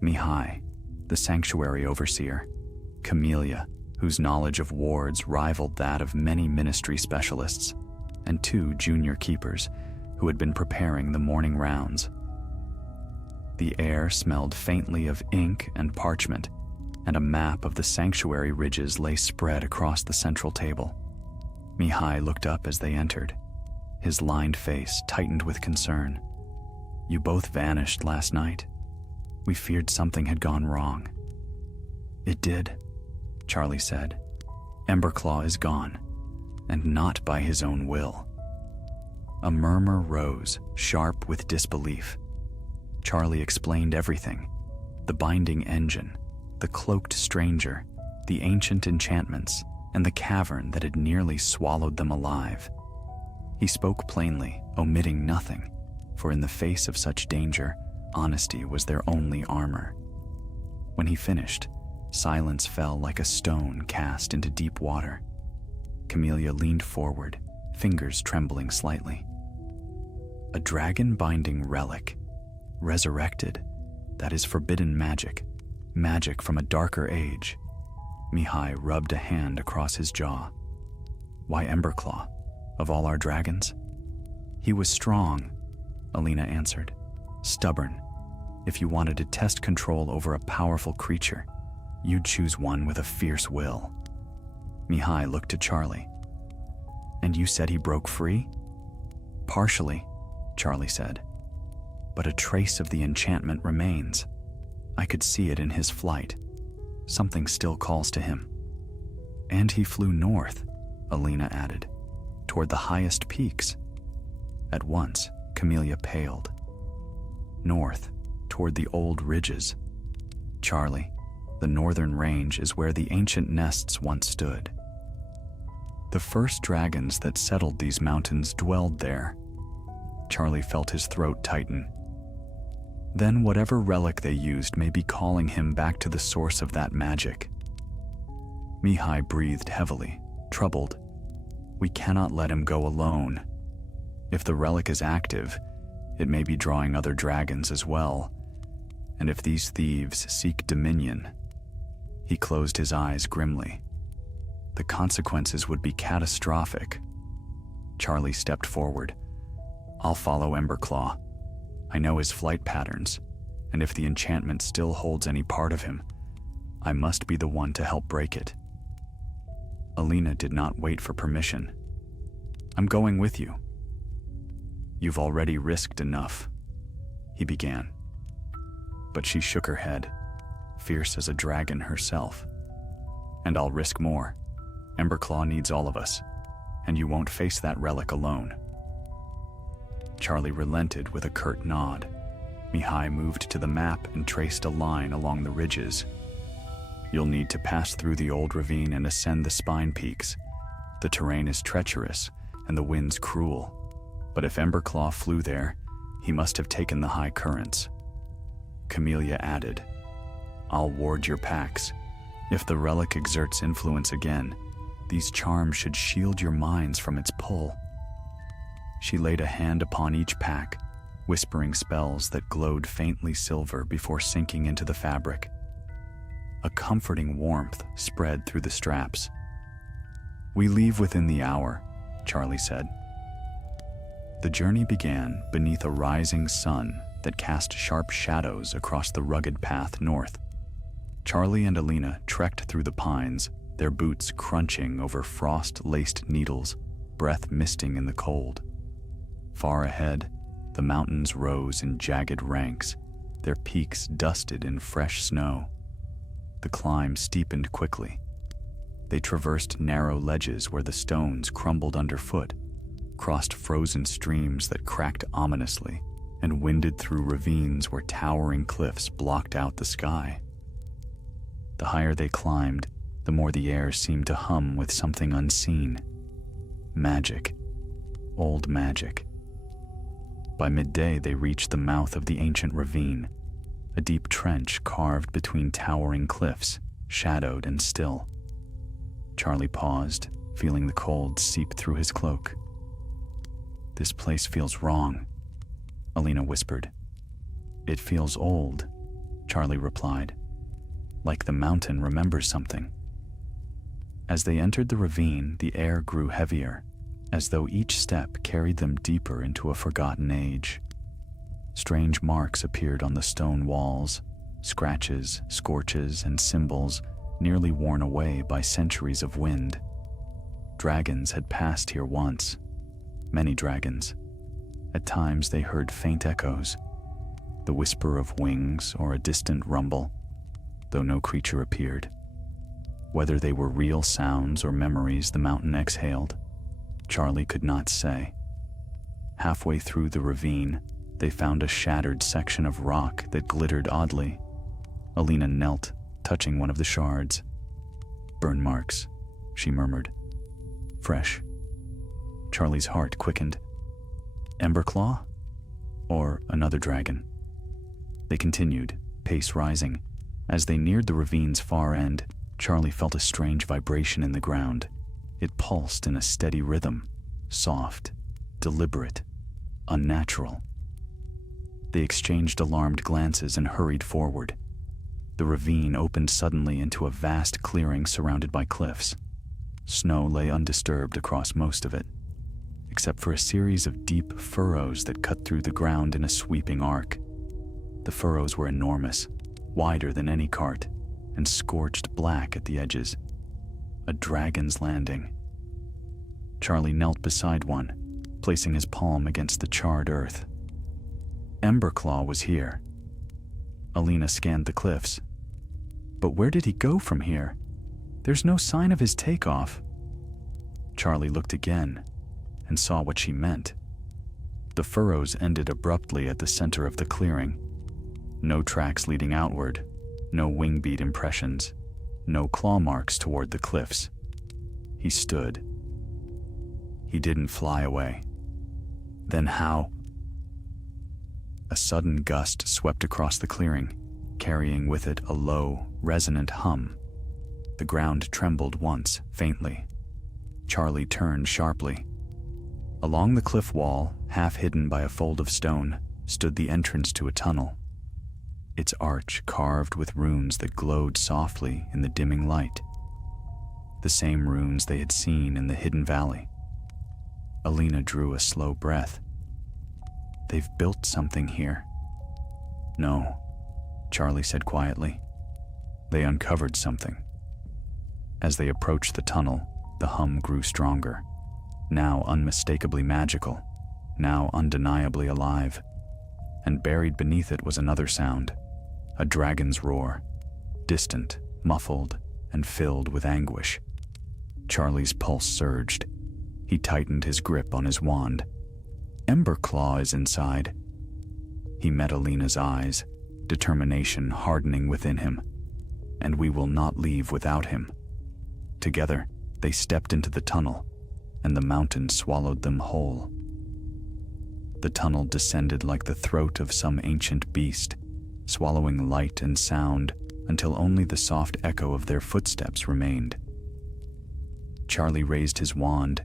Mihai, the sanctuary overseer, Camellia, whose knowledge of wards rivaled that of many ministry specialists, and 2 junior keepers who had been preparing the morning rounds. The air smelled faintly of ink and parchment, and a map of the sanctuary ridges lay spread across the central table. Mihai looked up as they entered. His lined face tightened with concern. "You both vanished last night. We feared something had gone wrong." "It did," Charlie said. "Emberclaw is gone, and not by his own will." A murmur rose, sharp with disbelief. Charlie explained everything: the binding engine, the cloaked stranger, the ancient enchantments, and the cavern that had nearly swallowed them alive. He spoke plainly, omitting nothing, for in the face of such danger, honesty was their only armor. When he finished, silence fell like a stone cast into deep water. Camellia leaned forward, fingers trembling slightly. "A dragon-binding relic, resurrected, that is forbidden magic, magic from a darker age." Mihai rubbed a hand across his jaw. "Why Emberclaw, of all our dragons?" "He was strong," Alina answered. "Stubborn. If you wanted to test control over a powerful creature, you'd choose one with a fierce will." Mihai looked to Charlie. "And you said he broke free?" "Partially," Charlie said. "But a trace of the enchantment remains. I could see it in his flight. Something still calls to him." "And he flew north," Alina added, "toward the highest peaks." At once, Camellia paled. "North, toward the old ridges. Charlie, the northern range is where the ancient nests once stood. The first dragons that settled these mountains dwelled there." Charlie felt his throat tighten. "Then whatever relic they used may be calling him back to the source of that magic." Mihai breathed heavily, troubled. "We cannot let him go alone. If the relic is active, it may be drawing other dragons as well. And if these thieves seek dominion..." He closed his eyes grimly. "The consequences would be catastrophic." Charlie stepped forward. "I'll follow Emberclaw. I know his flight patterns, and if the enchantment still holds any part of him, I must be the one to help break it." Alina did not wait for permission. "I'm going with you." "You've already risked enough," he began. But she shook her head, fierce as a dragon herself. "And I'll risk more. Emberclaw needs all of us, and you won't face that relic alone." Charlie relented with a curt nod. Mihai moved to the map and traced a line along the ridges. "You'll need to pass through the old ravine and ascend the spine peaks. The terrain is treacherous, and the winds cruel. But if Emberclaw flew there, he must have taken the high currents." Camellia added, "I'll ward your packs. If the relic exerts influence again, these charms should shield your minds from its pull." She laid a hand upon each pack, whispering spells that glowed faintly silver before sinking into the fabric. A comforting warmth spread through the straps. "We leave within the hour," Charlie said. The journey began beneath a rising sun that cast sharp shadows across the rugged path north. Charlie and Alina trekked through the pines, their boots crunching over frost-laced needles, breath misting in the cold. Far ahead, the mountains rose in jagged ranks, their peaks dusted in fresh snow. The climb steepened quickly. They traversed narrow ledges where the stones crumbled underfoot, crossed frozen streams that cracked ominously, and winded through ravines where towering cliffs blocked out the sky. The higher they climbed, the more the air seemed to hum with something unseen. Magic. Old magic. By midday, they reached the mouth of the ancient ravine, a deep trench carved between towering cliffs, shadowed and still. Charlie paused, feeling the cold seep through his cloak. "This place feels wrong," Alina whispered. "It feels old," Charlie replied, "like the mountain remembers something." As they entered the ravine, the air grew heavier, as though each step carried them deeper into a forgotten age. Strange marks appeared on the stone walls, scratches, scorches, and symbols nearly worn away by centuries of wind. Dragons had passed here once, many dragons. At times they heard faint echoes, the whisper of wings or a distant rumble, though no creature appeared. Whether they were real sounds or memories the mountain exhaled, Charlie could not say. Halfway through the ravine, they found a shattered section of rock that glittered oddly. Alina knelt, touching one of the shards. "Burn marks," she murmured. "Fresh." Charlie's heart quickened. Emberclaw? Or another dragon? They continued, pace rising. As they neared the ravine's far end, Charlie felt a strange vibration in the ground. It pulsed in a steady rhythm, soft, deliberate, unnatural. They exchanged alarmed glances and hurried forward. The ravine opened suddenly into a vast clearing surrounded by cliffs. Snow lay undisturbed across most of it, except for a series of deep furrows that cut through the ground in a sweeping arc. The furrows were enormous, wider than any cart, and scorched black at the edges. A dragon's landing. Charlie knelt beside one, placing his palm against the charred earth. Emberclaw was here. Alina scanned the cliffs. But where did he go from here? There's no sign of his takeoff. Charlie looked again and saw what she meant. The furrows ended abruptly at the center of the clearing. No tracks leading outward, no wingbeat impressions, no claw marks toward the cliffs. He stood. He didn't fly away. Then how? A sudden gust swept across the clearing, carrying with it a low, resonant hum. The ground trembled once, faintly. Charlie turned sharply. Along the cliff wall, half hidden by a fold of stone, stood the entrance to a tunnel. Its arch carved with runes that glowed softly in the dimming light. The same runes they had seen in the hidden valley. Alina drew a slow breath. They've built something here. No, Charlie said quietly. They uncovered something. As they approached the tunnel, the hum grew stronger, now unmistakably magical, now undeniably alive. And buried beneath it was another sound, a dragon's roar, distant, muffled, and filled with anguish. Charlie's pulse surged. He tightened his grip on his wand. Emberclaw is inside. He met Alina's eyes, determination hardening within him. And we will not leave without him. Together, they stepped into the tunnel, and the mountain swallowed them whole. The tunnel descended like the throat of some ancient beast, swallowing light and sound until only the soft echo of their footsteps remained. Charlie raised his wand,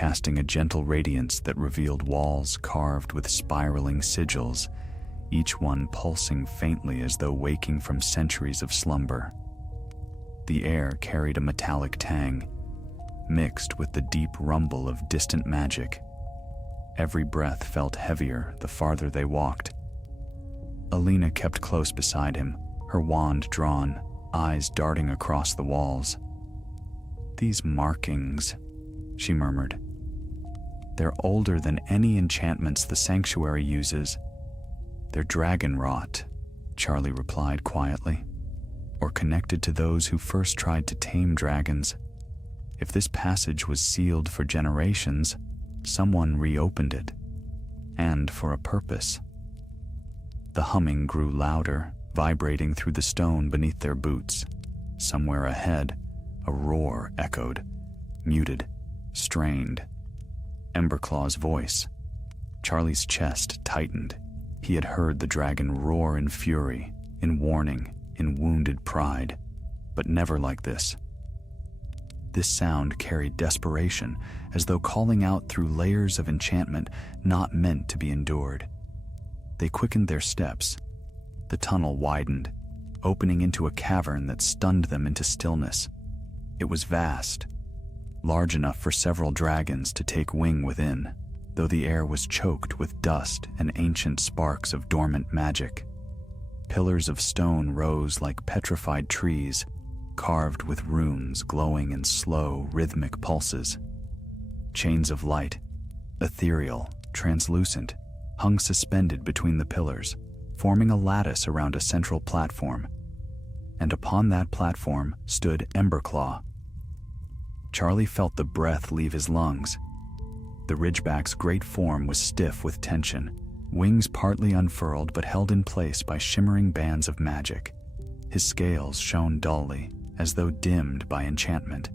casting a gentle radiance that revealed walls carved with spiraling sigils, each one pulsing faintly as though waking from centuries of slumber. The air carried a metallic tang, mixed with the deep rumble of distant magic. Every breath felt heavier the farther they walked. Alina kept close beside him, her wand drawn, eyes darting across the walls. "These markings," she murmured. "They're older than any enchantments the sanctuary uses." "They're dragon-wrought," Charlie replied quietly, "or connected to those who first tried to tame dragons. If this passage was sealed for generations, someone reopened it, and for a purpose." The humming grew louder, vibrating through the stone beneath their boots. Somewhere ahead, a roar echoed, muted, strained. Emberclaw's voice. Charlie's chest tightened. He had heard the dragon roar in fury, in warning, in wounded pride, but never like this. This sound carried desperation, as though calling out through layers of enchantment not meant to be endured. They quickened their steps. The tunnel widened, opening into a cavern that stunned them into stillness. It was vast, large enough for several dragons to take wing within, though the air was choked with dust and ancient sparks of dormant magic. Pillars of stone rose like petrified trees, carved with runes glowing in slow, rhythmic pulses. Chains of light, ethereal, translucent, hung suspended between the pillars, forming a lattice around a central platform. And upon that platform stood Emberclaw. Charlie felt the breath leave his lungs. The Ridgeback's great form was stiff with tension, wings partly unfurled but held in place by shimmering bands of magic. His scales shone dully, as though dimmed by enchantment.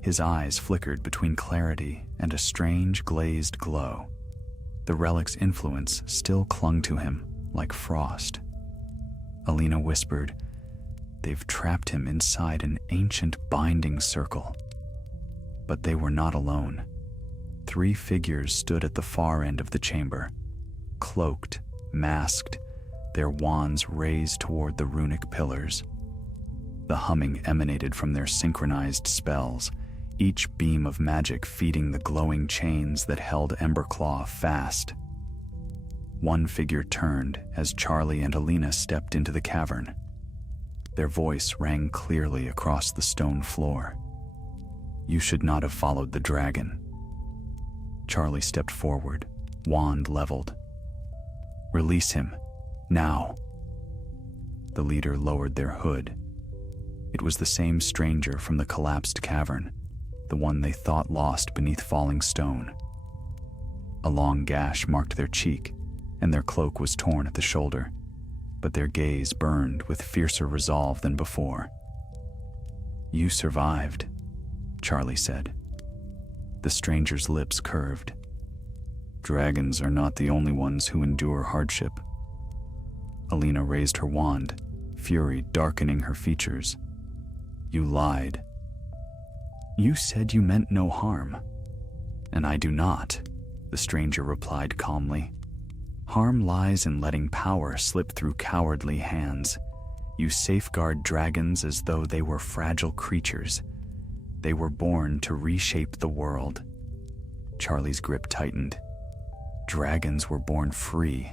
His eyes flickered between clarity and a strange glazed glow. The relic's influence still clung to him like frost. Alina whispered, "They've trapped him inside an ancient binding circle." But they were not alone. 3 figures stood at the far end of the chamber, cloaked, masked, their wands raised toward the runic pillars. The humming emanated from their synchronized spells, each beam of magic feeding the glowing chains that held Emberclaw fast. One figure turned as Charlie and Alina stepped into the cavern. Their voice rang clearly across the stone floor. "You should not have followed the dragon." Charlie stepped forward, wand leveled. "Release him, now." The leader lowered their hood. It was the same stranger from the collapsed cavern, the one they thought lost beneath falling stone. A long gash marked their cheek, and their cloak was torn at the shoulder, but their gaze burned with fiercer resolve than before. "You survived," Charlie said. The stranger's lips curved. "Dragons are not the only ones who endure hardship." Alina raised her wand, fury darkening her features. "You lied." "You said you meant no harm." "And I do not," the stranger replied calmly. "Harm lies in letting power slip through cowardly hands. You safeguard dragons as though they were fragile creatures. They were born to reshape the world." Charlie's grip tightened. Dragons were born free,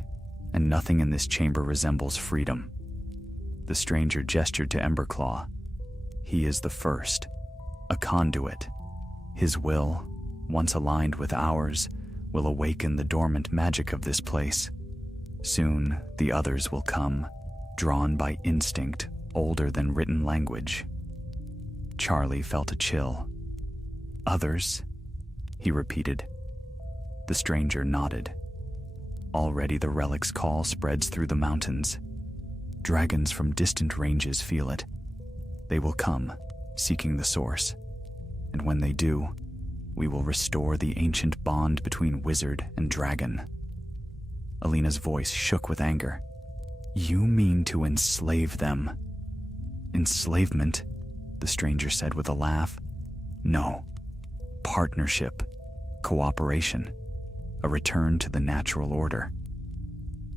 and nothing in this chamber resembles freedom. The stranger gestured to Emberclaw. "He is the first, a conduit. His will, once aligned with ours, will awaken the dormant magic of this place. Soon, the others will come, drawn by instinct older than written language." Charlie felt a chill. "Others?" he repeated. The stranger nodded. "Already the relic's call spreads through the mountains. Dragons from distant ranges feel it. They will come, seeking the source. And when they do, we will restore the ancient bond between wizard and dragon." Alina's voice shook with anger. "You mean to enslave them?" "Enslavement?" the stranger said with a laugh. "No, partnership. cooperation, a return to the natural order.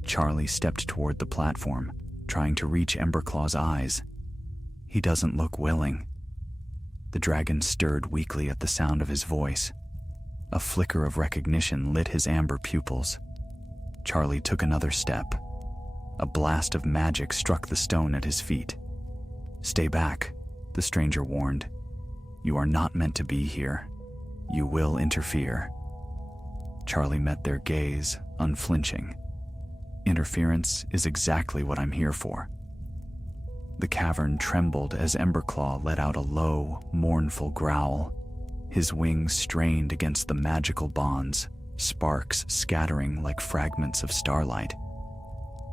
Charlie stepped toward the platform, trying to reach Emberclaw's eyes. He doesn't look willing. The dragon stirred weakly at the sound of his voice. A flicker of recognition lit his amber pupils. Charlie took another step. A blast of magic struck the stone at his feet. "Stay back," the stranger warned. "You are not meant to be here. You will interfere." Charlie met their gaze, unflinching. "Interference is exactly what I'm here for." The cavern trembled as Emberclaw let out a low, mournful growl. His wings strained against the magical bonds, sparks scattering like fragments of starlight.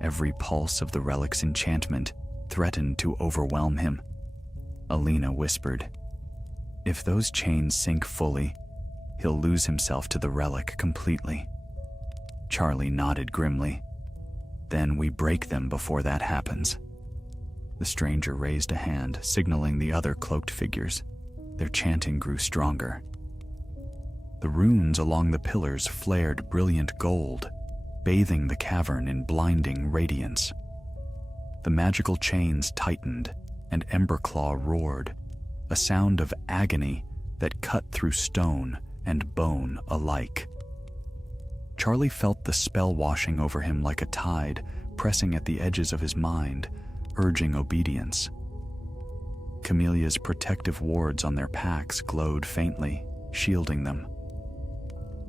Every pulse of the relic's enchantment threatened to overwhelm him. Alina whispered, "If those chains sink fully, he'll lose himself to the relic completely." Charlie nodded grimly. "Then we break them before that happens." The stranger raised a hand, signaling the other cloaked figures. Their chanting grew stronger. The runes along the pillars flared brilliant gold, bathing the cavern in blinding radiance. The magical chains tightened, and Emberclaw roared, a sound of agony that cut through stone and bone alike. Charlie felt the spell washing over him like a tide, pressing at the edges of his mind, urging obedience. Camellia's protective wards on their packs glowed faintly, shielding them.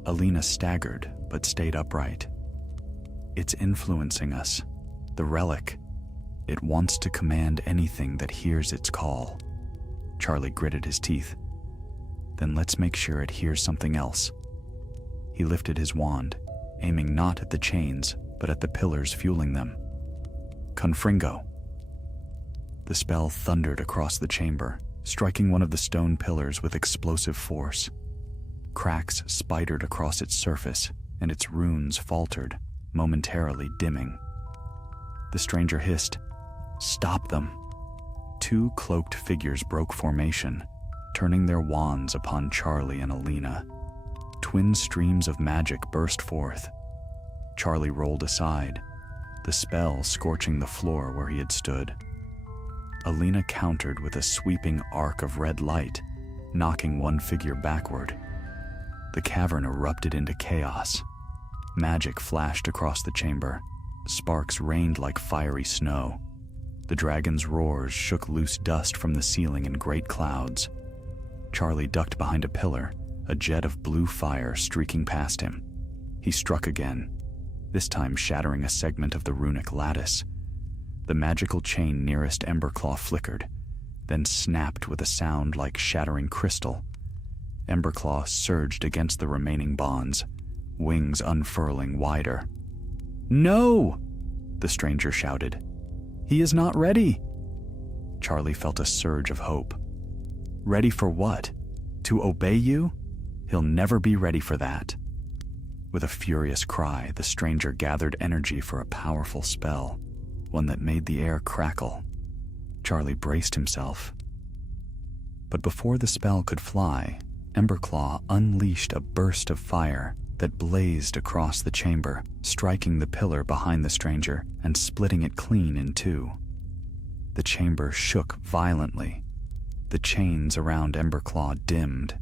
Alina staggered, but stayed upright. "It's influencing us. The relic. It wants to command anything that hears its call." Charlie gritted his teeth. "Then let's make sure it hears something else." He lifted his wand, aiming not at the chains, but at the pillars fueling them. "Confringo." The spell thundered across the chamber, striking one of the stone pillars with explosive force. Cracks spidered across its surface, and its runes faltered, momentarily dimming. The stranger hissed, "Stop them!" Two cloaked figures broke formation, turning their wands upon Charlie and Alina. Twin streams of magic burst forth. Charlie rolled aside, the spell scorching the floor where he had stood. Alina countered with a sweeping arc of red light, knocking one figure backward. The cavern erupted into chaos. Magic flashed across the chamber. Sparks rained like fiery snow. The dragon's roars shook loose dust from the ceiling in great clouds. Charlie ducked behind a pillar, a jet of blue fire streaking past him. He struck again, this time shattering a segment of the runic lattice. The magical chain nearest Emberclaw flickered, then snapped with a sound like shattering crystal. Emberclaw surged against the remaining bonds, wings unfurling wider. "No!" the stranger shouted. "He is not ready!" Charlie felt a surge of hope. Ready for what? To obey you? He'll never be ready for that. With a furious cry, the stranger gathered energy for a powerful spell, one that made the air crackle. Charlie braced himself. But before the spell could fly, Emberclaw unleashed a burst of fire that blazed across the chamber, striking the pillar behind the stranger and splitting it clean in two. The chamber shook violently. The chains around Emberclaw dimmed.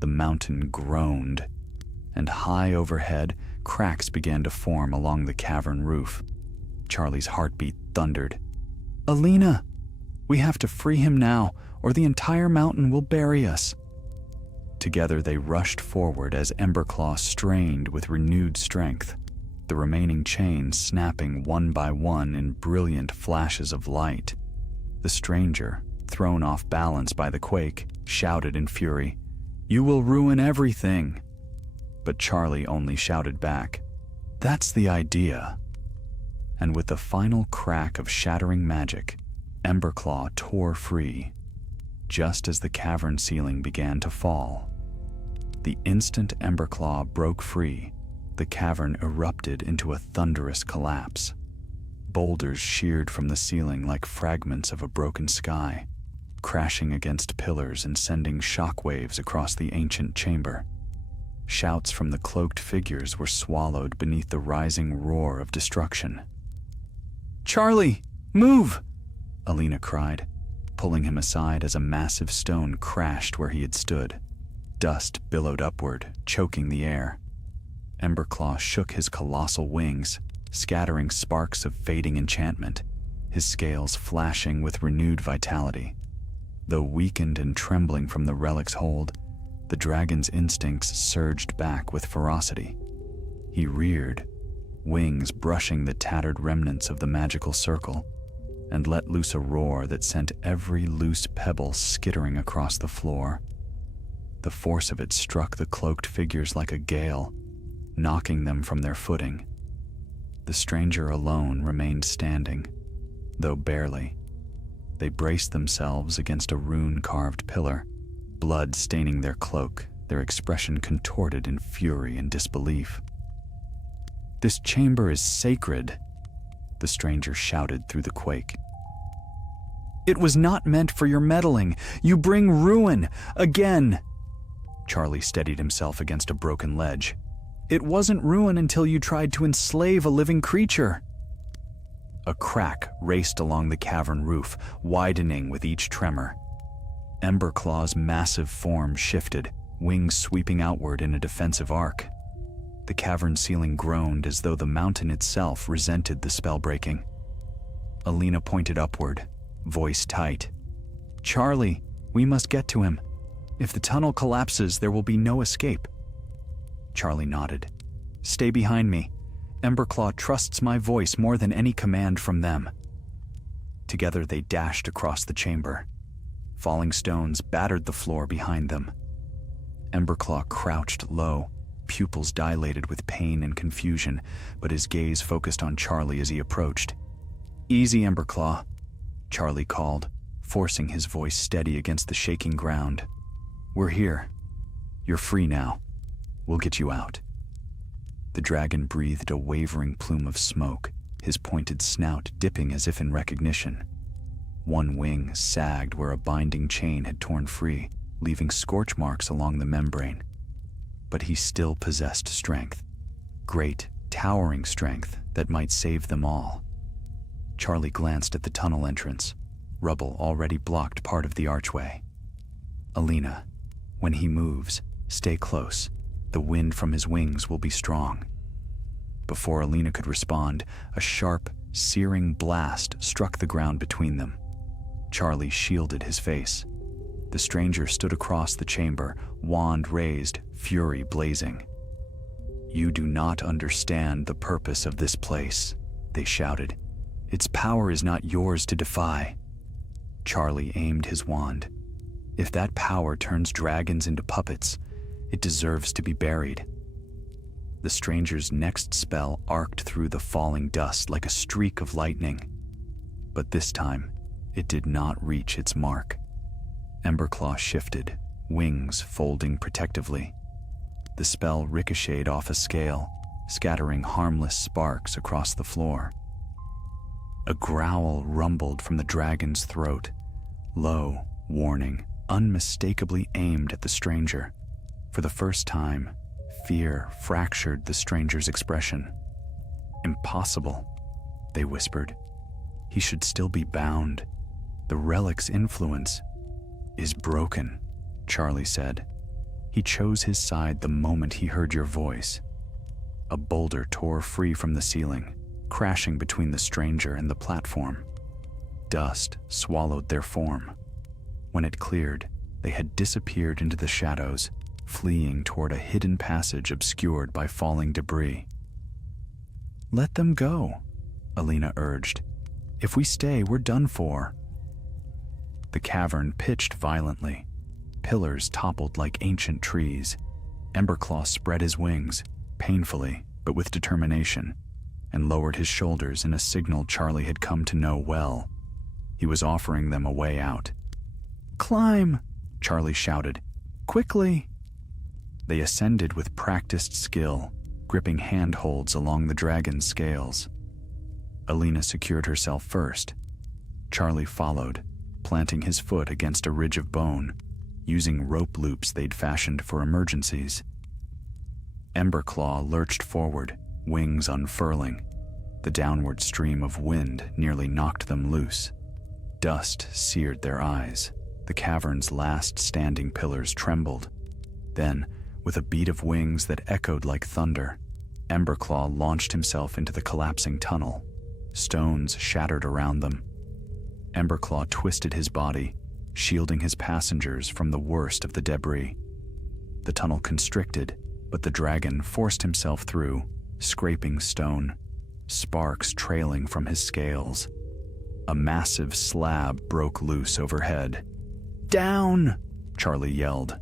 The mountain groaned, and high overhead, cracks began to form along the cavern roof. Charlie's heartbeat thundered. "Alina! We have to free him now, or the entire mountain will bury us." Together they rushed forward as Emberclaw strained with renewed strength, the remaining chains snapping one by one in brilliant flashes of light. The stranger, thrown off balance by the quake, shouted in fury, "You will ruin everything!" But Charlie only shouted back, "That's the idea." And with the final crack of shattering magic, Emberclaw tore free, just as the cavern ceiling began to fall. The instant Emberclaw broke free, the cavern erupted into a thunderous collapse. Boulders sheared from the ceiling like fragments of a broken sky, crashing against pillars and sending shockwaves across the ancient chamber. Shouts from the cloaked figures were swallowed beneath the rising roar of destruction. "Charlie, move!" Alina cried, pulling him aside as a massive stone crashed where he had stood. Dust billowed upward, choking the air. Emberclaw shook his colossal wings, scattering sparks of fading enchantment, his scales flashing with renewed vitality. Though weakened and trembling from the relic's hold, the dragon's instincts surged back with ferocity. He reared, wings brushing the tattered remnants of the magical circle, and let loose a roar that sent every loose pebble skittering across the floor. The force of it struck the cloaked figures like a gale, knocking them from their footing. The stranger alone remained standing, though barely. They braced themselves against a rune-carved pillar, blood staining their cloak, their expression contorted in fury and disbelief. "This chamber is sacred," the stranger shouted through the quake. "It was not meant for your meddling. You bring ruin, again." Charlie steadied himself against a broken ledge. "It wasn't ruin until you tried to enslave a living creature." A crack raced along the cavern roof, widening with each tremor. Emberclaw's massive form shifted, wings sweeping outward in a defensive arc. The cavern ceiling groaned as though the mountain itself resented the spell breaking. Alina pointed upward, voice tight. "Charlie, we must get to him. If the tunnel collapses, there will be no escape." Charlie nodded. "Stay behind me. Emberclaw trusts my voice more than any command from them." Together they dashed across the chamber. Falling stones battered the floor behind them. Emberclaw crouched low, pupils dilated with pain and confusion, but his gaze focused on Charlie as he approached. "Easy, Emberclaw," Charlie called, forcing his voice steady against the shaking ground. "We're here. You're free now. We'll get you out." The dragon breathed a wavering plume of smoke, his pointed snout dipping as if in recognition. One wing sagged where a binding chain had torn free, leaving scorch marks along the membrane. But he still possessed strength, great, towering strength that might save them all. Charlie glanced at the tunnel entrance. Rubble already blocked part of the archway. "Alina, when he moves, stay close. The wind from his wings will be strong." Before Alina could respond, a sharp, searing blast struck the ground between them. Charlie shielded his face. The stranger stood across the chamber, wand raised, fury blazing. "You do not understand the purpose of this place," they shouted. "Its power is not yours to defy." Charlie aimed his wand. "If that power turns dragons into puppets, it deserves to be buried." The stranger's next spell arced through the falling dust like a streak of lightning. But this time, it did not reach its mark. Emberclaw shifted, wings folding protectively. The spell ricocheted off a scale, scattering harmless sparks across the floor. A growl rumbled from the dragon's throat, low, warning, unmistakably aimed at the stranger. For the first time, fear fractured the stranger's expression. "Impossible," they whispered. "He should still be bound. The relic's influence is broken," Charlie said. "He chose his side the moment he heard your voice." A boulder tore free from the ceiling, crashing between the stranger and the platform. Dust swallowed their form. When it cleared, they had disappeared into the shadows, fleeing toward a hidden passage obscured by falling debris. "Let them go," Alina urged. "If we stay, we're done for." The cavern pitched violently. Pillars toppled like ancient trees. Emberclaw spread his wings, painfully but with determination, and lowered his shoulders in a signal Charlie had come to know well. He was offering them a way out. "Climb!" Charlie shouted. "Quickly!" They ascended with practiced skill, gripping handholds along the dragon's scales. Alina secured herself first. Charlie followed, planting his foot against a ridge of bone, using rope loops they'd fashioned for emergencies. Emberclaw lurched forward, wings unfurling. The downward stream of wind nearly knocked them loose. Dust seared their eyes. The cavern's last standing pillars trembled. Then, with a beat of wings that echoed like thunder, Emberclaw launched himself into the collapsing tunnel. Stones shattered around them. Emberclaw twisted his body, shielding his passengers from the worst of the debris. The tunnel constricted, but the dragon forced himself through, scraping stone, sparks trailing from his scales. A massive slab broke loose overhead. "Down!" Charlie yelled.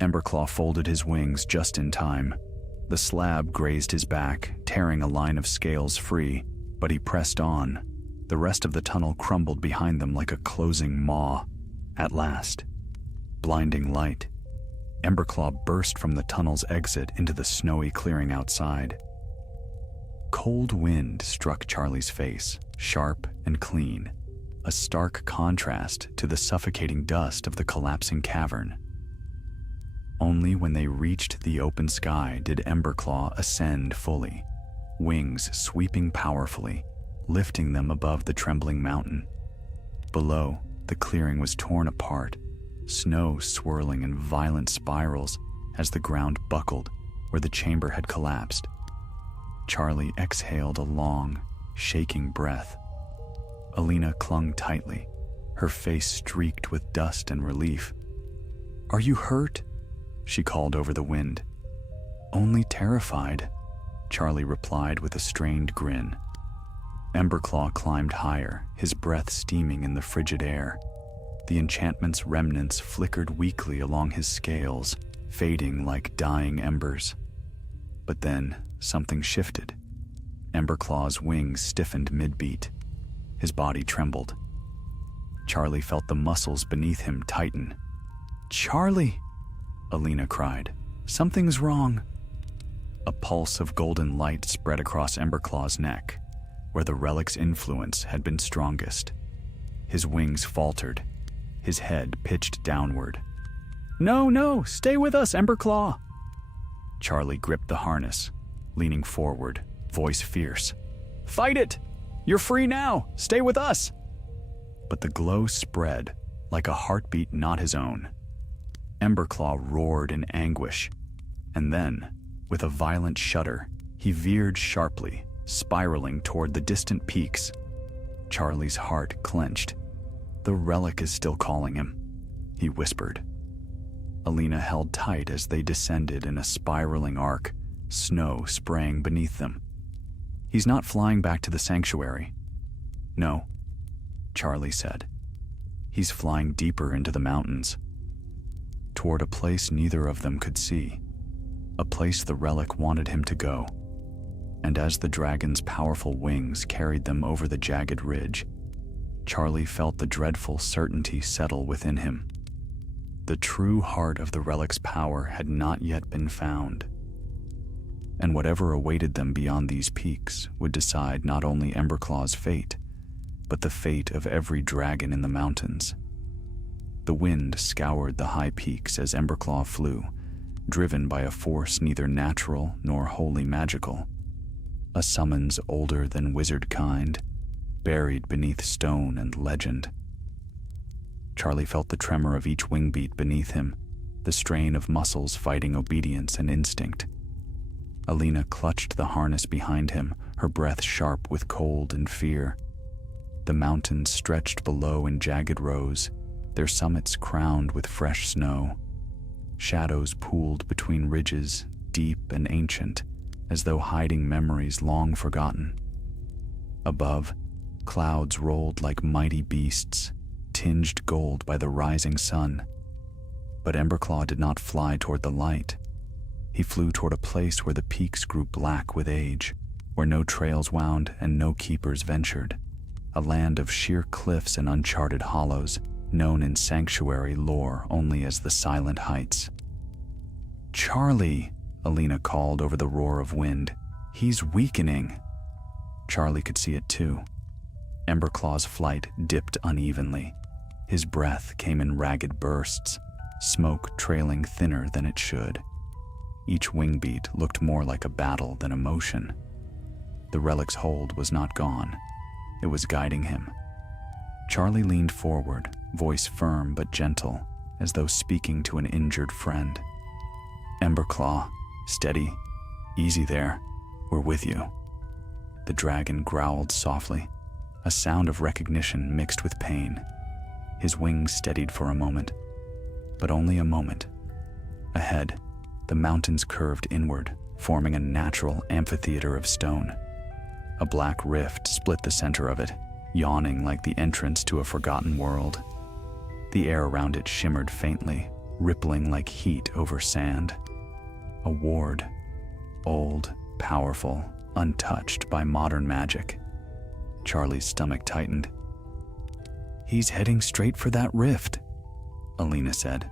Emberclaw folded his wings just in time. The slab grazed his back, tearing a line of scales free, but he pressed on. The rest of the tunnel crumbled behind them like a closing maw. At last, blinding light, Emberclaw burst from the tunnel's exit into the snowy clearing outside. Cold wind struck Charlie's face, sharp and clean, a stark contrast to the suffocating dust of the collapsing cavern. Only when they reached the open sky did Emberclaw ascend fully, wings sweeping powerfully, lifting them above the trembling mountain. Below, the clearing was torn apart, snow swirling in violent spirals as the ground buckled where the chamber had collapsed. Charlie exhaled a long, shaking breath. Alina clung tightly, her face streaked with dust and relief. "Are you hurt?" she called over the wind. "Only terrified," Charlie replied with a strained grin. Emberclaw climbed higher, his breath steaming in the frigid air. The enchantment's remnants flickered weakly along his scales, fading like dying embers. But then, something shifted. Emberclaw's wings stiffened mid-beat. His body trembled. Charlie felt the muscles beneath him tighten. "Charlie!" Alina cried. "Something's wrong." A pulse of golden light spread across Emberclaw's neck, where the relic's influence had been strongest. His wings faltered, his head pitched downward. No, stay with us, Emberclaw!" Charlie gripped the harness, leaning forward, voice fierce. "Fight it! You're free now! Stay with us!" But the glow spread, like a heartbeat not his own. Emberclaw roared in anguish, and then, with a violent shudder, he veered sharply, spiraling toward the distant peaks. Charlie's heart clenched. "The relic is still calling him," he whispered. Alina held tight as they descended in a spiraling arc, snow spraying beneath them. "He's not flying back to the sanctuary." "No," Charlie said. "He's flying deeper into the mountains, toward a place neither of them could see, a place the relic wanted him to go." And as the dragon's powerful wings carried them over the jagged ridge, Charlie felt the dreadful certainty settle within him. The true heart of the relic's power had not yet been found, and whatever awaited them beyond these peaks would decide not only Emberclaw's fate, but the fate of every dragon in the mountains. The wind scoured the high peaks as Emberclaw flew, driven by a force neither natural nor wholly magical, a summons older than wizard kind, buried beneath stone and legend. Charlie felt the tremor of each wingbeat beneath him, the strain of muscles fighting obedience and instinct. Alina clutched the harness behind him, her breath sharp with cold and fear. The mountains stretched below in jagged rows, their summits crowned with fresh snow. Shadows pooled between ridges, deep and ancient, as though hiding memories long forgotten. Above, clouds rolled like mighty beasts, tinged gold by the rising sun. But Emberclaw did not fly toward the light. He flew toward a place where the peaks grew black with age, where no trails wound and no keepers ventured, a land of sheer cliffs and uncharted hollows, known in sanctuary lore only as the Silent Heights. "Charlie!" Alina called over the roar of wind. "He's weakening." Charlie could see it too. Emberclaw's flight dipped unevenly. His breath came in ragged bursts, smoke trailing thinner than it should. Each wing beat looked more like a battle than a motion. The relic's hold was not gone. It was guiding him. Charlie leaned forward, voice firm but gentle, as though speaking to an injured friend. "Emberclaw, steady. Easy there. We're with you." The dragon growled softly, a sound of recognition mixed with pain. His wings steadied for a moment, but only a moment. Ahead, the mountains curved inward, forming a natural amphitheater of stone. A black rift split the center of it, yawning like the entrance to a forgotten world. The air around it shimmered faintly, rippling like heat over sand. A ward, old, powerful, untouched by modern magic. Charlie's stomach tightened. "He's heading straight for that rift," Alina said.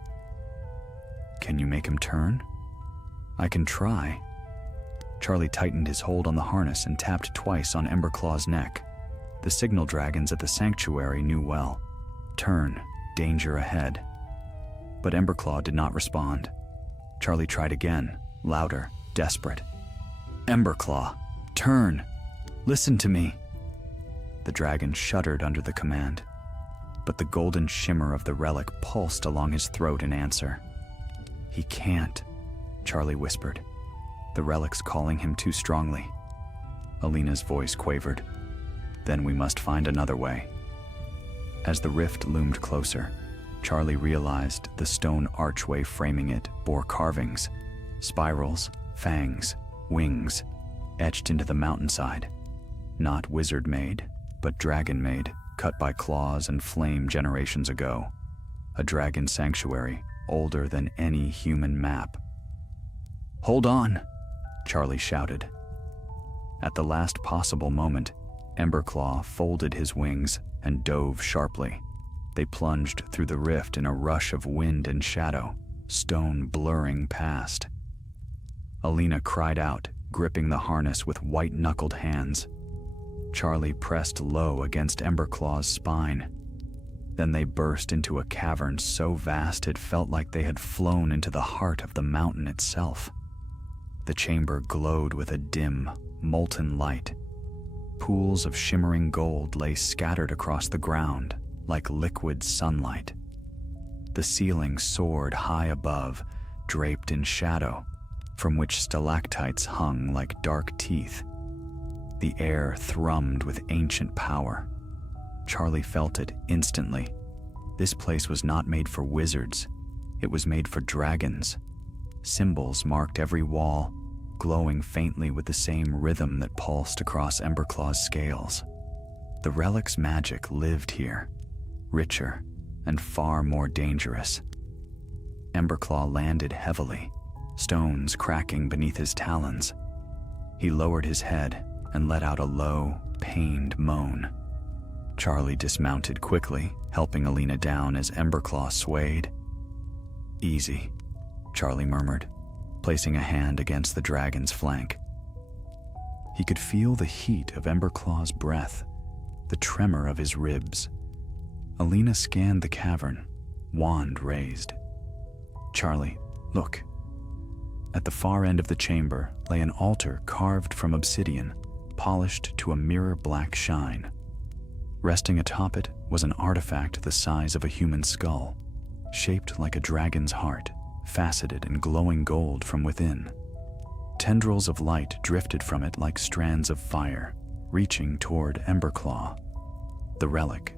"Can you make him turn?" "I can try." Charlie tightened his hold on the harness and tapped twice on Emberclaw's neck. The signal dragons at the sanctuary knew well. Turn, danger ahead. But Emberclaw did not respond. Charlie tried again, louder, desperate. "Emberclaw, turn! Listen to me!" The dragon shuddered under the command, but the golden shimmer of the relic pulsed along his throat in answer. "He can't," Charlie whispered. "The relic's calling him too strongly." Alina's voice quavered. "Then we must find another way." As the rift loomed closer, Charlie realized the stone archway framing it bore carvings, spirals, fangs, wings, etched into the mountainside. Not wizard-made, but dragon-made, cut by claws and flame generations ago. A dragon sanctuary, older than any human map. "Hold on!" Charlie shouted. At the last possible moment, Emberclaw folded his wings and dove sharply. They plunged through the rift in a rush of wind and shadow, stone blurring past. Alina cried out, gripping the harness with white-knuckled hands. Charlie pressed low against Emberclaw's spine. Then they burst into a cavern so vast it felt like they had flown into the heart of the mountain itself. The chamber glowed with a dim, molten light. Pools of shimmering gold lay scattered across the ground, like liquid sunlight. The ceiling soared high above, draped in shadow, from which stalactites hung like dark teeth. The air thrummed with ancient power. Charlie felt it instantly. This place was not made for wizards. It was made for dragons. Symbols marked every wall, glowing faintly with the same rhythm that pulsed across Emberclaw's scales. The relic's magic lived here, richer and far more dangerous. Emberclaw landed heavily, stones cracking beneath his talons. He lowered his head and let out a low, pained moan. Charlie dismounted quickly, helping Alina down as Emberclaw swayed. "Easy," Charlie murmured, placing a hand against the dragon's flank. He could feel the heat of Emberclaw's breath, the tremor of his ribs. Alina scanned the cavern, wand raised. "Charlie, look." At the far end of the chamber lay an altar carved from obsidian, polished to a mirror-black shine. Resting atop it was an artifact the size of a human skull, shaped like a dragon's heart, faceted in glowing gold from within. Tendrils of light drifted from it like strands of fire, reaching toward Emberclaw. The relic,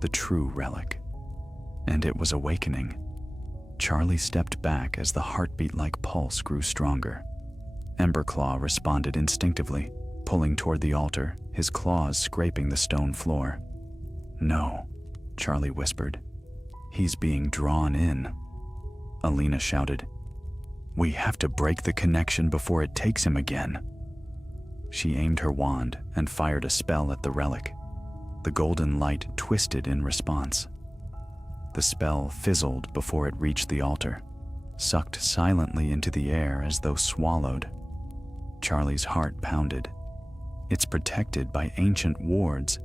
the true relic. And it was awakening. Charlie stepped back as the heartbeat-like pulse grew stronger. Emberclaw responded instinctively, pulling toward the altar, his claws scraping the stone floor. "No," Charlie whispered. "He's being drawn in." Alina shouted, "We have to break the connection before it takes him again." She aimed her wand and fired a spell at the relic. The golden light twisted in response. The spell fizzled before it reached the altar, sucked silently into the air as though swallowed. Charlie's heart pounded. It's protected by ancient wards.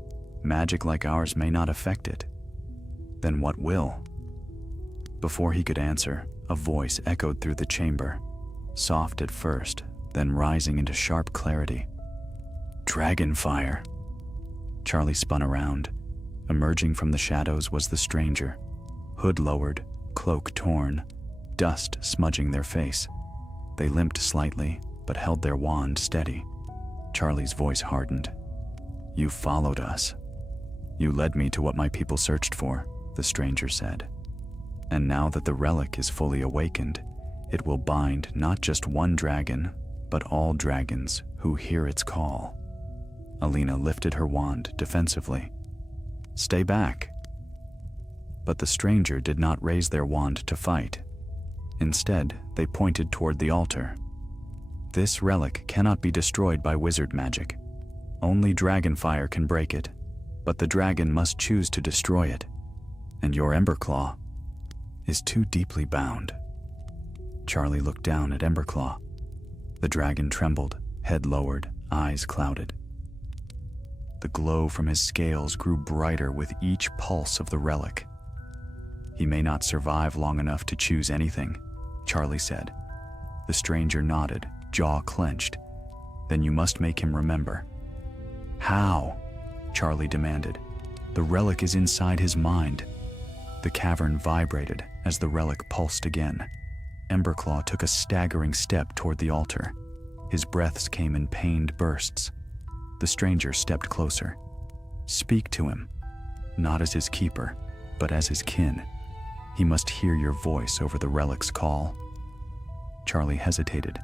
Magic like ours may not affect it. Then what will? Before he could answer, a voice echoed through the chamber. soft at first, then rising into sharp clarity. Dragonfire. Charlie spun around. Emerging from the shadows was the stranger, hood lowered, cloak torn, dust smudging their face. They limped slightly, but held their wand steady. Charlie's voice hardened. You followed us. You led me to what my people searched for, the stranger said. And now that the relic is fully awakened, it will bind not just one dragon, but all dragons who hear its call. Alina lifted her wand defensively. Stay back. But the stranger did not raise their wand to fight. Instead, they pointed toward the altar. This relic cannot be destroyed by wizard magic. Only dragonfire can break it, but the dragon must choose to destroy it, and your Emberclaw is too deeply bound. Charlie looked down at Emberclaw. The dragon trembled, head lowered, eyes clouded. The glow from his scales grew brighter with each pulse of the relic. He may not survive long enough to choose anything, Charlie said. The stranger nodded, jaw clenched. Then you must make him remember. How? Charlie demanded. The relic is inside his mind. The cavern vibrated as the relic pulsed again. Emberclaw took a staggering step toward the altar. His breaths came in pained bursts. The stranger stepped closer. Speak to him, not as his keeper, but as his kin. He must hear your voice over the relic's call. Charlie hesitated,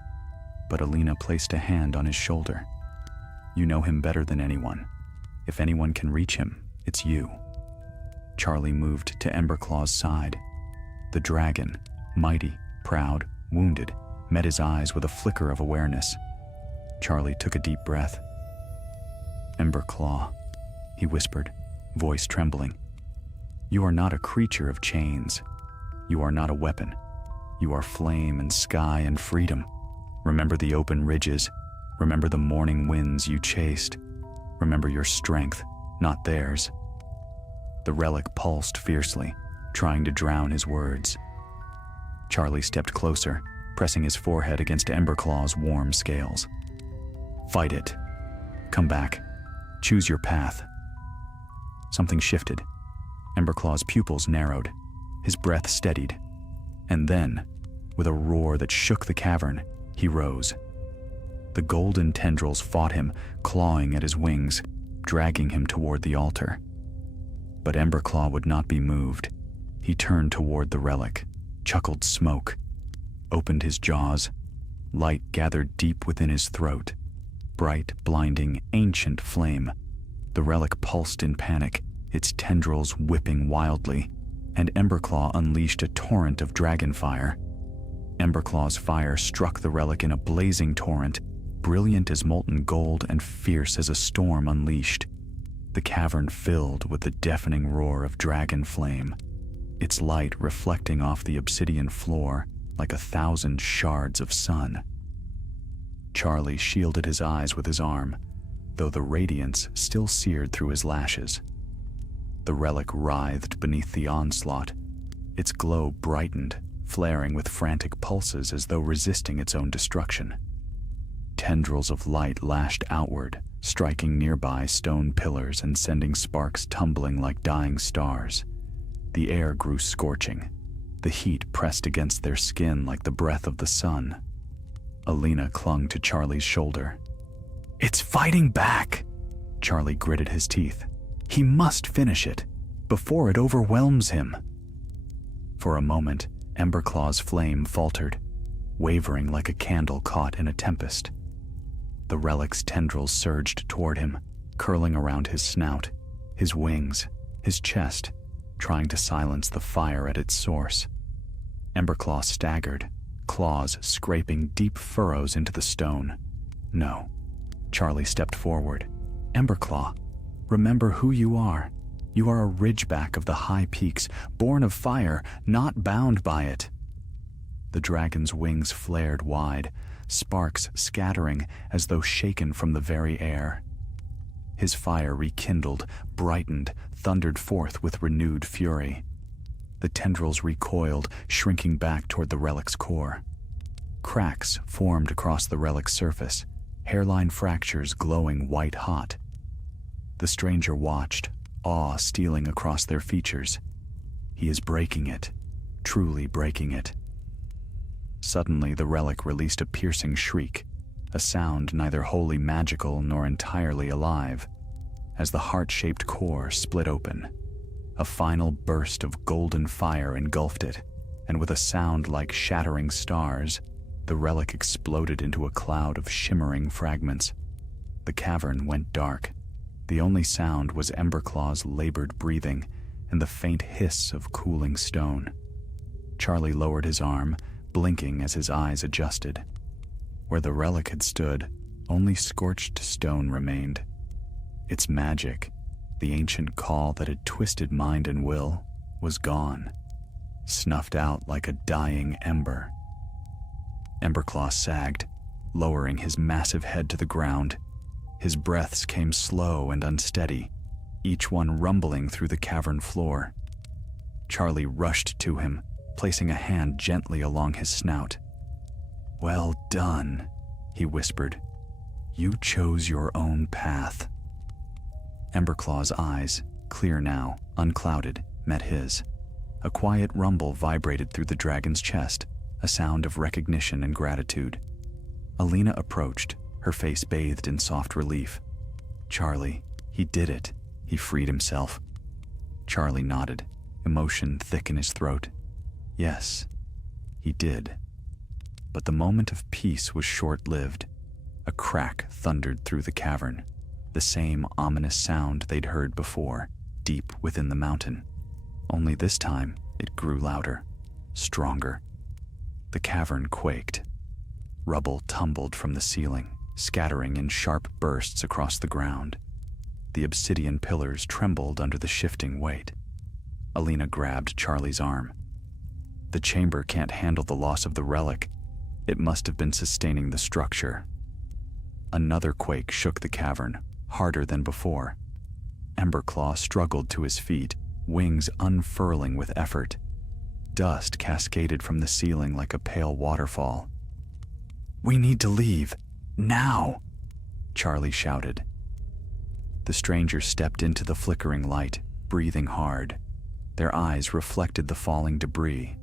but Alina placed a hand on his shoulder. You know him better than anyone. If anyone can reach him, it's you. Charlie moved to Emberclaw's side. The dragon, mighty, proud, wounded, met his eyes with a flicker of awareness. Charlie took a deep breath. Emberclaw, he whispered, voice trembling. You are not a creature of chains. You are not a weapon. You are flame and sky and freedom. Remember the open ridges. Remember the morning winds you chased. Remember your strength, not theirs. The relic pulsed fiercely, trying to drown his words. Charlie stepped closer, pressing his forehead against Emberclaw's warm scales. Fight it. Come back. Choose your path. Something shifted. Emberclaw's pupils narrowed. His breath steadied. And then, with a roar that shook the cavern, he rose. The golden tendrils fought him, clawing at his wings, dragging him toward the altar. But Emberclaw would not be moved. He turned toward the relic, chuckled smoke, opened his jaws. Light gathered deep within his throat. Bright, blinding, ancient flame. The relic pulsed in panic, its tendrils whipping wildly, and Emberclaw unleashed a torrent of dragonfire. Emberclaw's fire struck the relic in a blazing torrent, brilliant as molten gold and fierce as a storm unleashed. The cavern filled with the deafening roar of dragon flame, its light reflecting off the obsidian floor like 1,000 shards of sun. Charlie shielded his eyes with his arm, though the radiance still seared through his lashes. The relic writhed beneath the onslaught. Its glow brightened, flaring with frantic pulses as though resisting its own destruction. Tendrils of light lashed outward, striking nearby stone pillars and sending sparks tumbling like dying stars. The air grew scorching. The heat pressed against their skin like the breath of the sun. Alina clung to Charlie's shoulder. It's fighting back! Charlie gritted his teeth. He must finish it, before it overwhelms him. For a moment, Emberclaw's flame faltered, wavering like a candle caught in a tempest. The relic's tendrils surged toward him, curling around his snout, his wings, his chest, trying to silence the fire at its source. Emberclaw staggered, claws scraping deep furrows into the stone. No. Charlie stepped forward. Emberclaw, remember who you are. You are a ridgeback of the high peaks, born of fire, not bound by it. The dragon's wings flared wide, sparks scattering as though shaken from the very air. His fire rekindled, brightened, thundered forth with renewed fury. The tendrils recoiled, shrinking back toward the relic's core. Cracks formed across the relic's surface, hairline fractures glowing white-hot. The stranger watched, awe stealing across their features. He is breaking it, truly breaking it. Suddenly, the relic released a piercing shriek, a sound neither wholly magical nor entirely alive, as the heart-shaped core split open. A final burst of golden fire engulfed it, and with a sound like shattering stars, the relic exploded into a cloud of shimmering fragments. The cavern went dark. The only sound was Emberclaw's labored breathing and the faint hiss of cooling stone. Charlie lowered his arm, blinking as his eyes adjusted. Where the relic had stood, only scorched stone remained. Its magic, the ancient call that had twisted mind and will, was gone, snuffed out like a dying ember. Emberclaw sagged, lowering his massive head to the ground. His breaths came slow and unsteady, each one rumbling through the cavern floor. Charlie rushed to him, placing a hand gently along his snout. "Well done," he whispered. "You chose your own path." Emberclaw's eyes, clear now, unclouded, met his. A quiet rumble vibrated through the dragon's chest, a sound of recognition and gratitude. Alina approached, her face bathed in soft relief. "Charlie, he did it." He freed himself. Charlie nodded, emotion thick in his throat. Yes, he did. But the moment of peace was short-lived. A crack thundered through the cavern, the same ominous sound they'd heard before, deep within the mountain. Only this time, it grew louder, stronger. The cavern quaked. Rubble tumbled from the ceiling, scattering in sharp bursts across the ground. The obsidian pillars trembled under the shifting weight. Alina grabbed Charlie's arm. "The chamber can't handle the loss of the relic. It must have been sustaining the structure." Another quake shook the cavern, harder than before. Emberclaw struggled to his feet, wings unfurling with effort. Dust cascaded from the ceiling like a pale waterfall. "We need to leave, now!" Charlie shouted. The stranger stepped into the flickering light, breathing hard. Their eyes reflected the falling debris.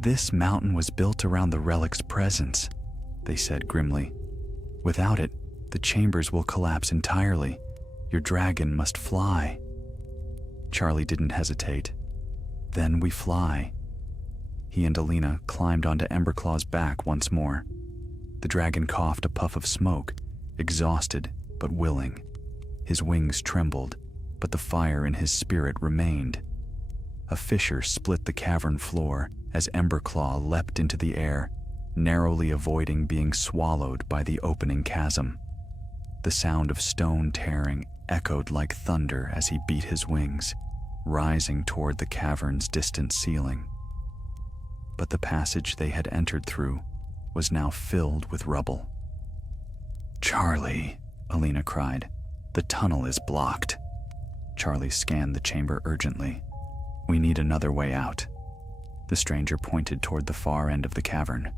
"This mountain was built around the relic's presence," they said grimly. "Without it, the chambers will collapse entirely. Your dragon must fly." Charlie didn't hesitate. "Then we fly." He and Alina climbed onto Emberclaw's back once more. The dragon coughed a puff of smoke, exhausted but willing. His wings trembled, but the fire in his spirit remained. A fissure split the cavern floor as Emberclaw leapt into the air, narrowly avoiding being swallowed by the opening chasm. The sound of stone tearing echoed like thunder as he beat his wings, rising toward the cavern's distant ceiling. But the passage they had entered through was now filled with rubble. "Charlie," Alina cried, "the tunnel is blocked." Charlie scanned the chamber urgently. "We need another way out." The stranger pointed toward the far end of the cavern.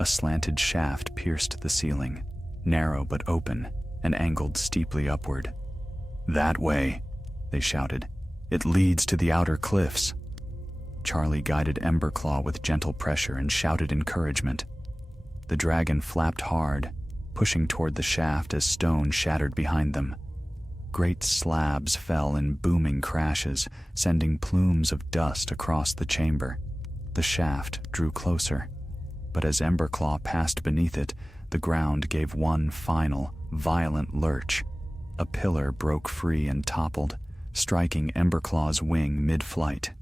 A slanted shaft pierced the ceiling, narrow but open, and angled steeply upward. "That way," they shouted. "It leads to the outer cliffs." Charlie guided Emberclaw with gentle pressure and shouted encouragement. The dragon flapped hard, pushing toward the shaft as stone shattered behind them. Great slabs fell in booming crashes, sending plumes of dust across the chamber. The shaft drew closer, but as Emberclaw passed beneath it, the ground gave one final, violent lurch. A pillar broke free and toppled, striking Emberclaw's wing mid-flight.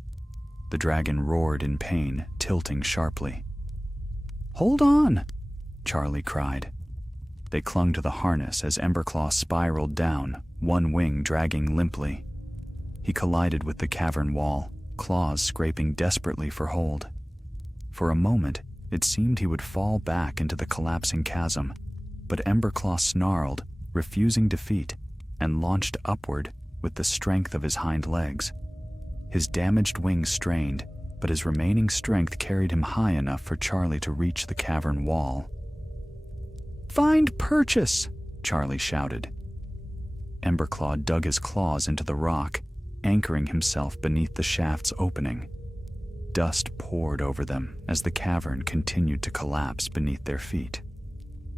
The dragon roared in pain, tilting sharply. "Hold on!" Charlie cried. They clung to the harness as Emberclaw spiraled down, one wing dragging limply. He collided with the cavern wall, claws scraping desperately for hold. For a moment, it seemed he would fall back into the collapsing chasm, but Emberclaw snarled, refusing defeat, and launched upward with the strength of his hind legs. His damaged wings strained, but his remaining strength carried him high enough for Charlie to reach the cavern wall. "Find purchase!" Charlie shouted. Emberclaw dug his claws into the rock, anchoring himself beneath the shaft's opening. Dust poured over them as the cavern continued to collapse beneath their feet.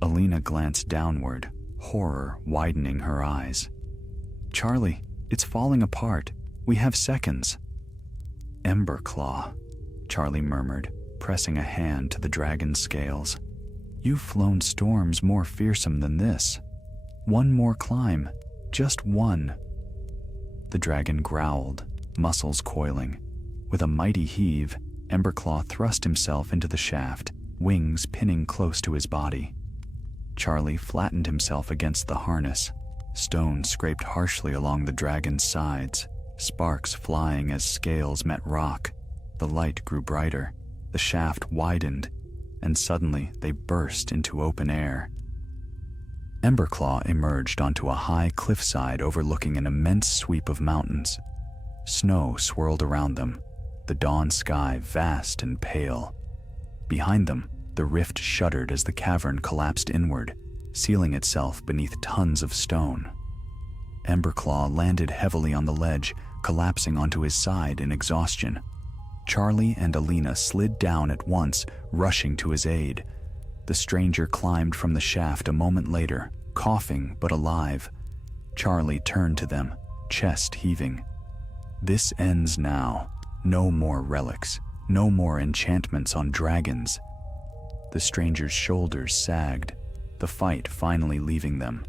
Alina glanced downward, horror widening her eyes. "Charlie, it's falling apart. We have seconds." "Emberclaw," Charlie murmured, pressing a hand to the dragon's scales. "You've flown storms more fearsome than this. One more climb, just one." The dragon growled, muscles coiling. With a mighty heave, Emberclaw thrust himself into the shaft, wings pinning close to his body. Charlie flattened himself against the harness. Stone scraped harshly along the dragon's sides, sparks flying as scales met rock. The light grew brighter, the shaft widened, and suddenly they burst into open air. Emberclaw emerged onto a high cliffside overlooking an immense sweep of mountains. Snow swirled around them, the dawn sky vast and pale. Behind them, the rift shuddered as the cavern collapsed inward, sealing itself beneath tons of stone. Emberclaw landed heavily on the ledge, collapsing onto his side in exhaustion. Charlie and Alina slid down at once, rushing to his aid. The stranger climbed from the shaft a moment later, coughing but alive. Charlie turned to them, chest heaving. "This ends now. No more relics. No more enchantments on dragons." The stranger's shoulders sagged, the fight finally leaving them.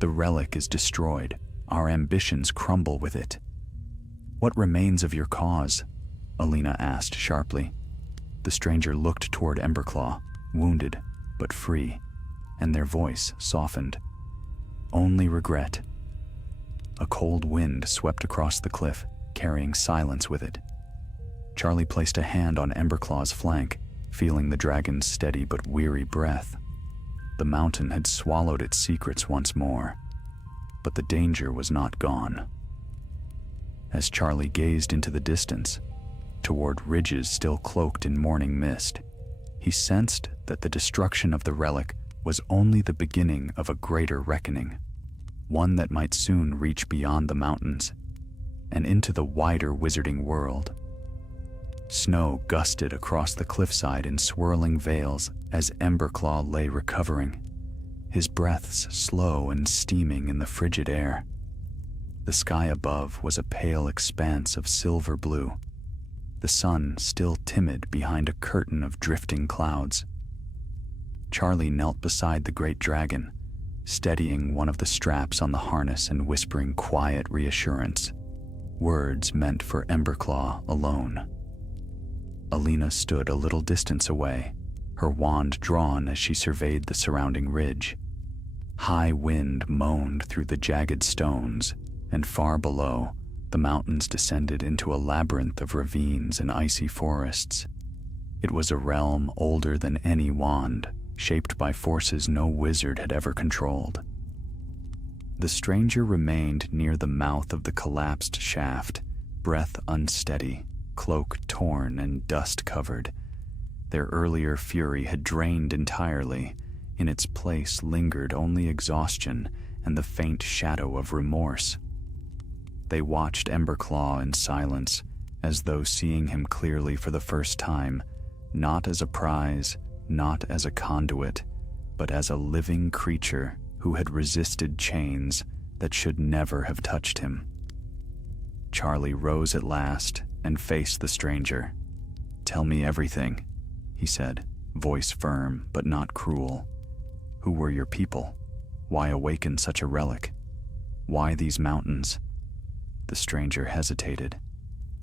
"The relic is destroyed. Our ambitions crumble with it." "What remains of your cause?" Alina asked sharply. The stranger looked toward Emberclaw, wounded but free, and their voice softened. "Only regret." A cold wind swept across the cliff, carrying silence with it. Charlie placed a hand on Emberclaw's flank, feeling the dragon's steady but weary breath. The mountain had swallowed its secrets once more, but the danger was not gone. As Charlie gazed into the distance, toward ridges still cloaked in morning mist, he sensed that the destruction of the relic was only the beginning of a greater reckoning, one that might soon reach beyond the mountains and into the wider wizarding world. Snow gusted across the cliffside in swirling veils as Emberclaw lay recovering, his breaths slow and steaming in the frigid air. The sky above was a pale expanse of silver blue, the sun still timid behind a curtain of drifting clouds. Charlie knelt beside the great dragon, steadying one of the straps on the harness and whispering quiet reassurance, words meant for Emberclaw alone. Alina stood a little distance away, her wand drawn as she surveyed the surrounding ridge. High wind moaned through the jagged stones, and far below, the mountains descended into a labyrinth of ravines and icy forests. It was a realm older than any wand, shaped by forces no wizard had ever controlled. The stranger remained near the mouth of the collapsed shaft, breath unsteady, cloak torn and dust-covered. Their earlier fury had drained entirely. In its place lingered only exhaustion and the faint shadow of remorse. They watched Emberclaw in silence, as though seeing him clearly for the first time, not as a prize, not as a conduit, but as a living creature who had resisted chains that should never have touched him. Charlie rose at last and faced the stranger. "Tell me everything," he said, voice firm but not cruel. "Who were your people? Why awaken such a relic? Why these mountains?" The stranger hesitated,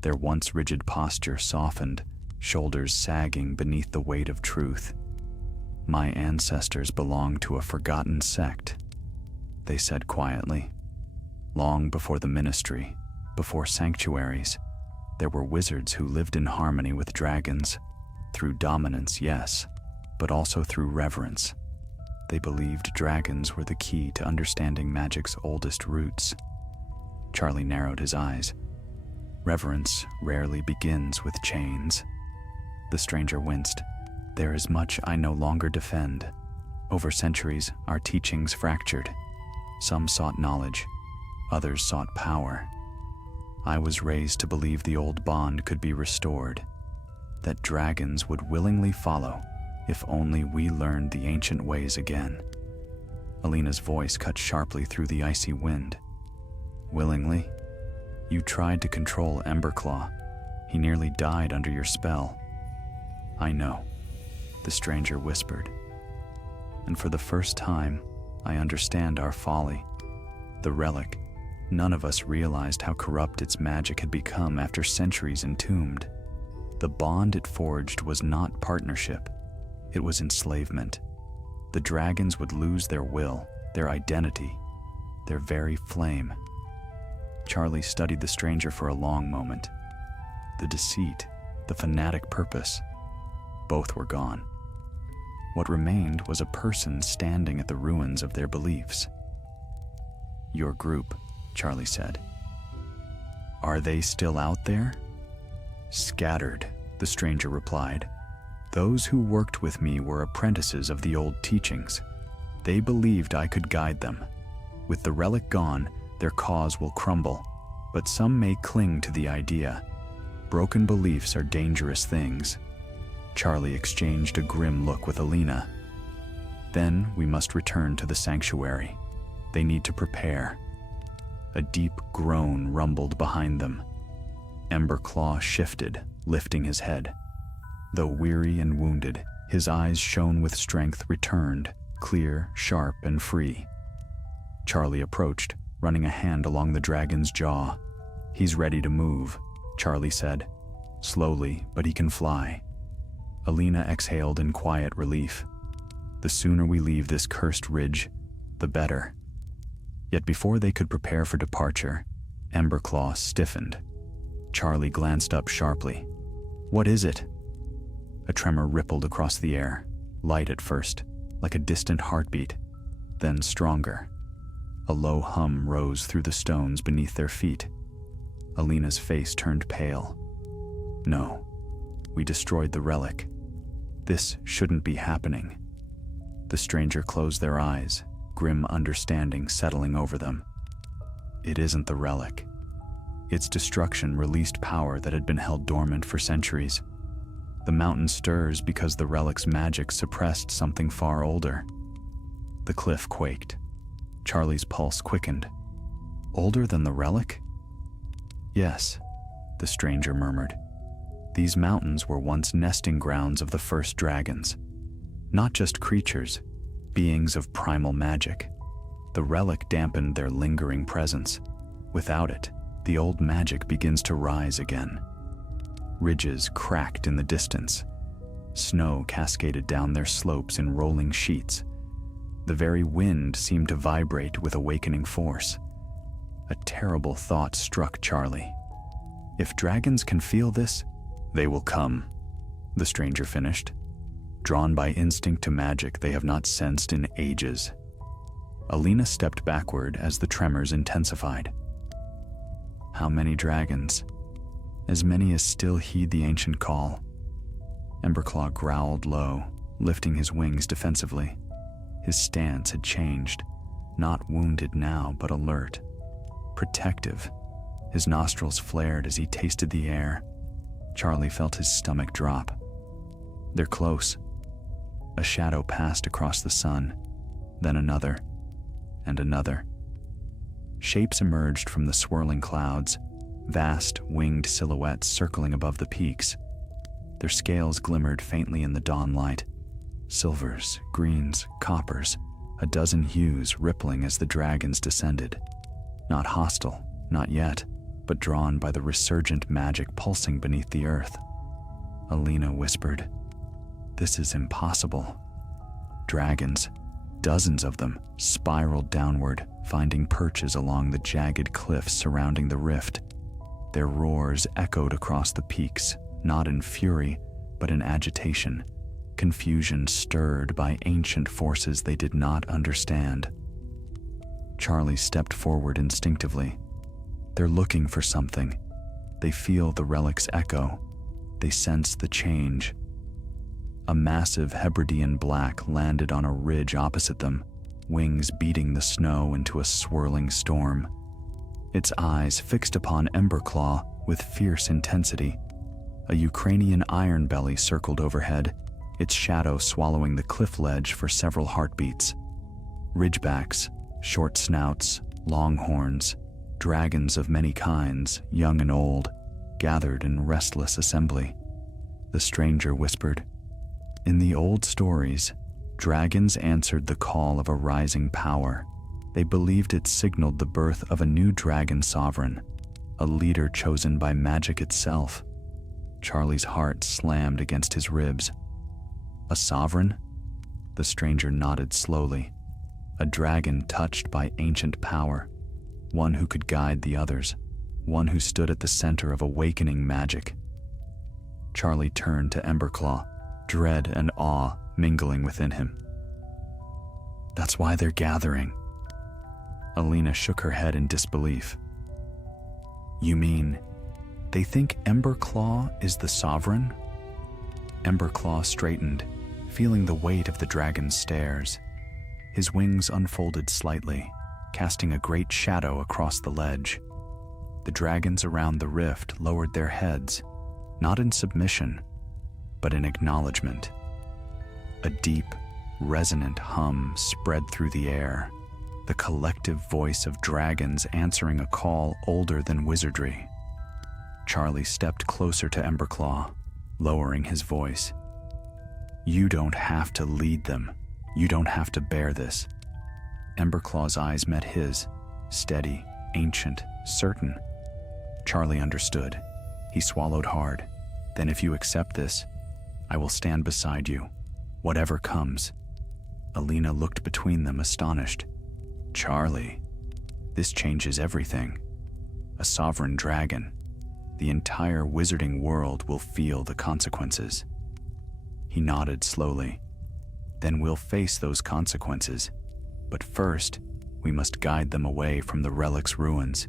their once rigid posture softened, shoulders sagging beneath the weight of truth. "My ancestors belonged to a forgotten sect," they said quietly. "Long before the ministry, before sanctuaries, there were wizards who lived in harmony with dragons, through dominance, yes, but also through reverence. They believed dragons were the key to understanding magic's oldest roots." Charlie narrowed his eyes. Reverence rarely begins with chains. The stranger winced. There is much I no longer defend. Over centuries, our teachings fractured. Some sought knowledge, others sought power. I was raised to believe the old bond could be restored, that dragons would willingly follow if only we learned the ancient ways again. Alina's voice cut sharply through the icy wind. Willingly? You tried to control Emberclaw. He nearly died under your spell. I know, the stranger whispered. And for the first time, I understand our folly. The relic, none of us realized how corrupt its magic had become after centuries entombed. The bond it forged was not partnership, it was enslavement. The dragons would lose their will, their identity, their very flame. Charlie studied the stranger for a long moment. The deceit, the fanatic purpose, both were gone. What remained was a person standing at the ruins of their beliefs. Your group, Charlie said. Are they still out there? Scattered, the stranger replied. Those who worked with me were apprentices of the old teachings. They believed I could guide them. With the relic gone, their cause will crumble, but some may cling to the idea. Broken beliefs are dangerous things. Charlie exchanged a grim look with Alina. Then we must return to the sanctuary. They need to prepare. A deep groan rumbled behind them. Emberclaw shifted, lifting his head. Though weary and wounded, his eyes shone with strength returned, clear, sharp, and free. Charlie approached, running a hand along the dragon's jaw. He's ready to move, Charlie said. Slowly, but he can fly. Alina exhaled in quiet relief. The sooner we leave this cursed ridge, the better. Yet before they could prepare for departure, Emberclaw stiffened. Charlie glanced up sharply. What is it? A tremor rippled across the air, light at first, like a distant heartbeat, then stronger. A low hum rose through the stones beneath their feet. Alina's face turned pale. No, we destroyed the relic. This shouldn't be happening. The stranger closed their eyes, grim understanding settling over them. It isn't the relic. Its destruction released power that had been held dormant for centuries. The mountain stirs because the relic's magic suppressed something far older. The cliff quaked. Charlie's pulse quickened. Older than the relic? Yes, the stranger murmured. These mountains were once nesting grounds of the first dragons. Not just creatures, beings of primal magic. The relic dampened their lingering presence. Without it, the old magic begins to rise again. Ridges cracked in the distance. Snow cascaded down their slopes in rolling sheets. The very wind seemed to vibrate with awakening force. A terrible thought struck Charlie. If dragons can feel this, they will come, the stranger finished. Drawn by instinct to magic they have not sensed in ages. Alina stepped backward as the tremors intensified. How many dragons? As many as still heed the ancient call. Emberclaw growled low, lifting his wings defensively. His stance had changed, not wounded now, but alert, protective. His nostrils flared as he tasted the air. Charlie felt his stomach drop. They're close. A shadow passed across the sun, then another, and another. Shapes emerged from the swirling clouds, vast winged silhouettes circling above the peaks. Their scales glimmered faintly in the dawn light. Silvers, greens, coppers, a dozen hues rippling as the dragons descended. Not hostile, not yet, but drawn by the resurgent magic pulsing beneath the earth. Alina whispered, "This is impossible." Dragons, dozens of them, spiraled downward, finding perches along the jagged cliffs surrounding the rift. Their roars echoed across the peaks, not in fury, but in agitation, confusion stirred by ancient forces they did not understand. Charlie stepped forward instinctively. They're looking for something. They feel the relic's echo. They sense the change. A massive Hebridean black landed on a ridge opposite them, wings beating the snow into a swirling storm. Its eyes fixed upon Emberclaw with fierce intensity. A Ukrainian iron belly circled overhead, its shadow swallowing the cliff ledge for several heartbeats. Ridgebacks, short snouts, long horns, dragons of many kinds, young and old, gathered in restless assembly. The stranger whispered, "In the old stories, dragons answered the call of a rising power. They believed it signaled the birth of a new dragon sovereign, a leader chosen by magic itself." Charlie's heart slammed against his ribs. "A sovereign?" The stranger nodded slowly. "A dragon touched by ancient power, one who could guide the others, one who stood at the center of awakening magic." Charlie turned to Emberclaw, dread and awe mingling within him. "That's why they're gathering." Alina shook her head in disbelief. "You mean they think Emberclaw is the sovereign?" Emberclaw straightened, feeling the weight of the dragon's stares. His wings unfolded slightly, casting a great shadow across the ledge. The dragons around the rift lowered their heads, not in submission, but in acknowledgement. A deep, resonant hum spread through the air, the collective voice of dragons answering a call older than wizardry. Charlie stepped closer to Emberclaw, lowering his voice. "You don't have to lead them. You don't have to bear this." Emberclaw's eyes met his, steady, ancient, certain. Charlie understood. He swallowed hard. "Then if you accept this, I will stand beside you, whatever comes." Alina looked between them, astonished. "Charlie, this changes everything. A sovereign dragon. The entire wizarding world will feel the consequences." He nodded slowly. "Then we'll face those consequences. But first, we must guide them away from the relic's ruins,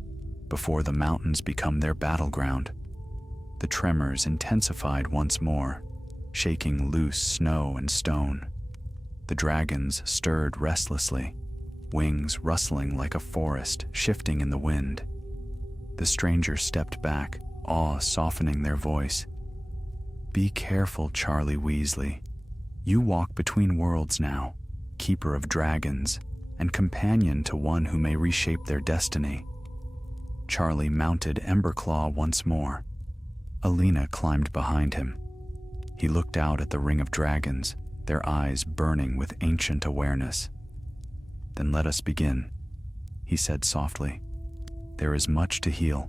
before the mountains become their battleground." The tremors intensified once more, shaking loose snow and stone. The dragons stirred restlessly, wings rustling like a forest shifting in the wind. The stranger stepped back, awe softening their voice. "Be careful, Charlie Weasley. You walk between worlds now, keeper of dragons, and companion to one who may reshape their destiny." Charlie mounted Emberclaw once more. Alina climbed behind him. He looked out at the ring of dragons, their eyes burning with ancient awareness. "Then let us begin," he said softly. "There is much to heal,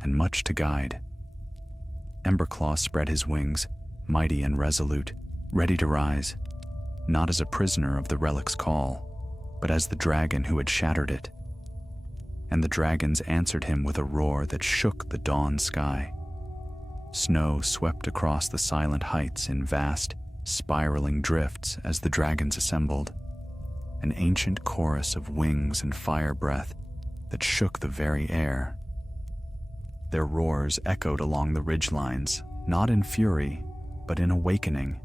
and much to guide." Emberclaw spread his wings, mighty and resolute, ready to rise, not as a prisoner of the relic's call, but as the dragon who had shattered it. And the dragons answered him with a roar that shook the dawn sky. Snow swept across the silent heights in vast, spiraling drifts as the dragons assembled, an ancient chorus of wings and fire breath that shook the very air. Their roars echoed along the ridgelines, not in fury, but in awakening,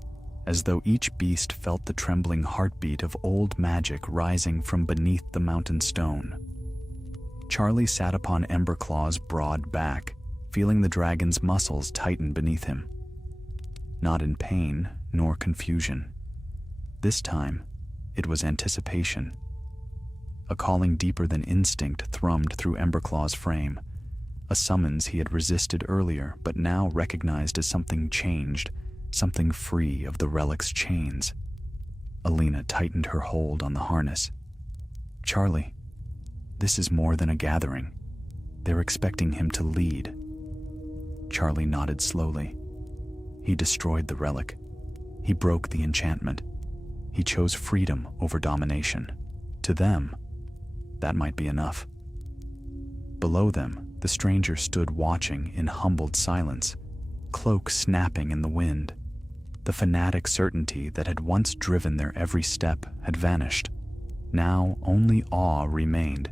as though each beast felt the trembling heartbeat of old magic rising from beneath the mountain stone. Charlie sat upon Emberclaw's broad back, feeling the dragon's muscles tighten beneath him. Not in pain nor confusion. This time, it was anticipation. A calling deeper than instinct thrummed through Emberclaw's frame, a summons he had resisted earlier but now recognized as something changed, something free of the relic's chains. Alina tightened her hold on the harness. "Charlie, this is more than a gathering. They're expecting him to lead." Charlie nodded slowly. He destroyed the relic. He broke the enchantment. He chose freedom over domination. To them, that might be enough. Below them, the stranger stood watching in humbled silence, cloak snapping in the wind. The fanatic certainty that had once driven their every step had vanished. Now only awe remained,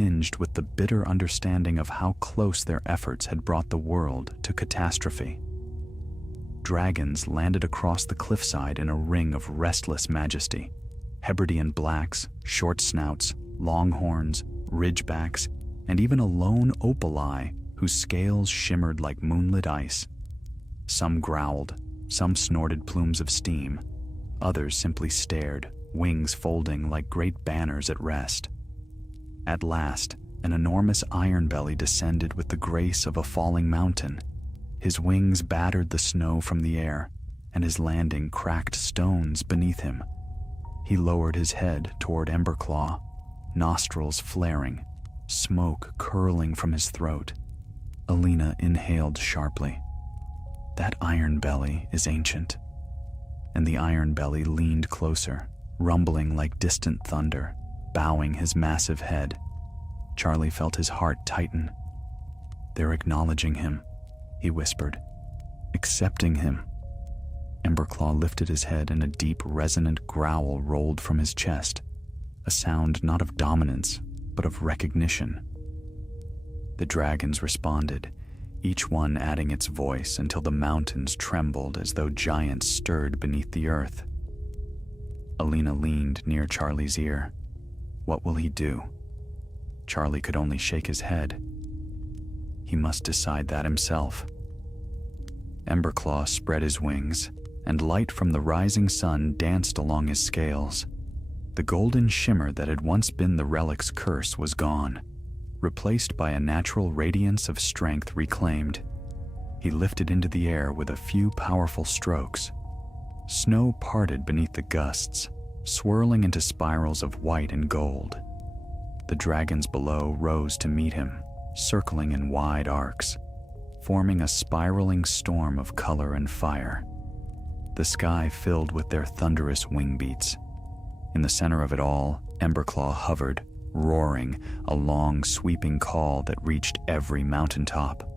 tinged with the bitter understanding of how close their efforts had brought the world to catastrophe. Dragons landed across the cliffside in a ring of restless majesty. Hebridean blacks, short snouts, longhorns, ridgebacks, and even a lone opali whose scales shimmered like moonlit ice. Some growled, some snorted plumes of steam, others simply stared, wings folding like great banners at rest. At last, an enormous ironbelly descended with the grace of a falling mountain. His wings battered the snow from the air, and his landing cracked stones beneath him. He lowered his head toward Emberclaw, nostrils flaring, smoke curling from his throat. Alina inhaled sharply. That ironbelly is ancient. And the ironbelly leaned closer, rumbling like distant thunder, bowing his massive head. Charlie felt his heart tighten. "They're acknowledging him," he whispered. "Accepting him." Emberclaw lifted his head and a deep, resonant growl rolled from his chest, a sound not of dominance, but of recognition. The dragons responded, each one adding its voice until the mountains trembled as though giants stirred beneath the earth. Alina leaned near Charlie's ear. What will he do? Charlie could only shake his head. He must decide that himself. Emberclaw spread his wings, and light from the rising sun danced along his scales. The golden shimmer that had once been the relic's curse was gone, replaced by a natural radiance of strength reclaimed. He lifted into the air with a few powerful strokes. Snow parted beneath the gusts, swirling into spirals of white and gold. The dragons below rose to meet him, circling in wide arcs, forming a spiraling storm of color and fire. The sky filled with their thunderous wing beats. In the center of it all, Emberclaw hovered, roaring, a long, sweeping call that reached every mountaintop.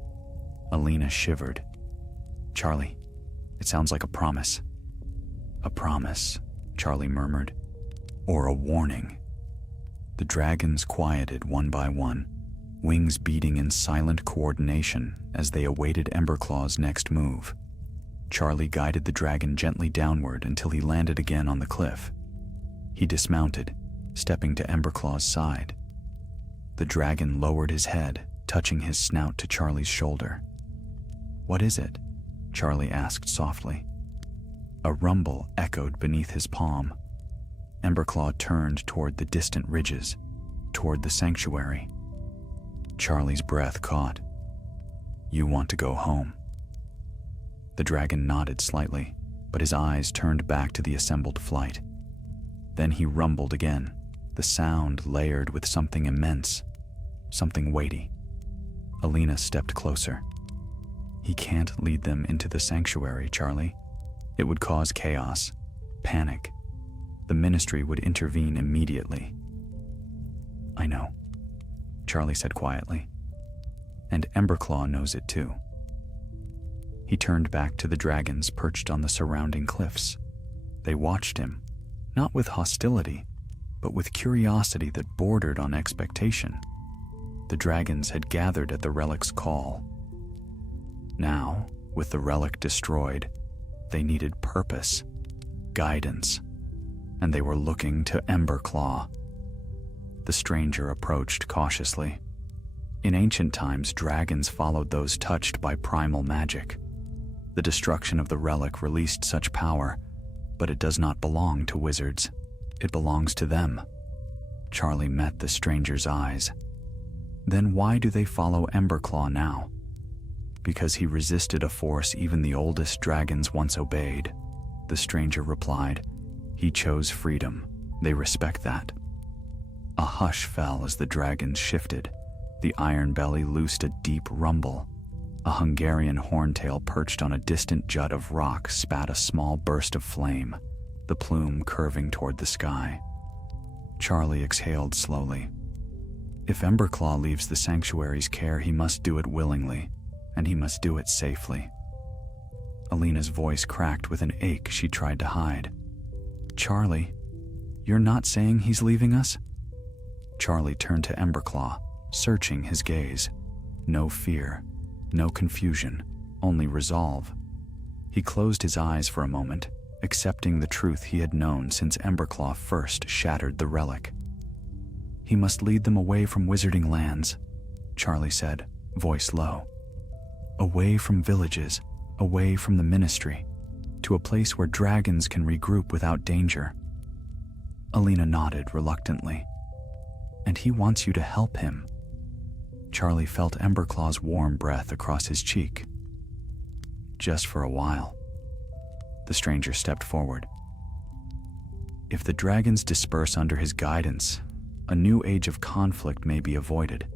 Alina shivered. "Charlie, it sounds like a promise." "A promise," Charlie murmured. "Or a warning." The dragons quieted one by one, wings beating in silent coordination as they awaited Emberclaw's next move. Charlie guided the dragon gently downward until he landed again on the cliff. He dismounted, stepping to Emberclaw's side. The dragon lowered his head, touching his snout to Charlie's shoulder. "What is it?" Charlie asked softly. A rumble echoed beneath his palm. Emberclaw turned toward the distant ridges, toward the sanctuary. Charlie's breath caught. "You want to go home?" The dragon nodded slightly, but his eyes turned back to the assembled flight. Then he rumbled again, the sound layered with something immense, something weighty. Alina stepped closer. "He can't lead them into the sanctuary, Charlie. It would cause chaos, panic. The ministry would intervene immediately." "I know," Charlie said quietly. "And Emberclaw knows it too." He turned back to the dragons perched on the surrounding cliffs. They watched him, not with hostility, but with curiosity that bordered on expectation. The dragons had gathered at the relic's call. Now, with the relic destroyed, they needed purpose, guidance, and they were looking to Emberclaw. The stranger approached cautiously. In ancient times, dragons followed those touched by primal magic. The destruction of the relic released such power, but it does not belong to wizards. It belongs to them. Charlie met the stranger's eyes. Then why do they follow Emberclaw now? Because he resisted a force even the oldest dragons once obeyed, the stranger replied. He chose freedom. They respect that. A hush fell as the dragons shifted. The iron belly loosed a deep rumble. A Hungarian horntail perched on a distant jut of rock spat a small burst of flame, the plume curving toward the sky. Charlie exhaled slowly. If Emberclaw leaves the sanctuary's care, he must do it willingly, and he must do it safely. Alina's voice cracked with an ache she tried to hide. "Charlie, you're not saying he's leaving us?" Charlie turned to Emberclaw, searching his gaze. No fear, no confusion, only resolve. He closed his eyes for a moment, accepting the truth he had known since Emberclaw first shattered the relic. He must lead them away from wizarding lands, Charlie said, voice low. Away from villages, away from the ministry, to a place where dragons can regroup without danger. Alina nodded reluctantly. And he wants you to help him. Charlie felt Emberclaw's warm breath across his cheek. Just for a while. The stranger stepped forward. If the dragons disperse under his guidance, a new age of conflict may be avoided.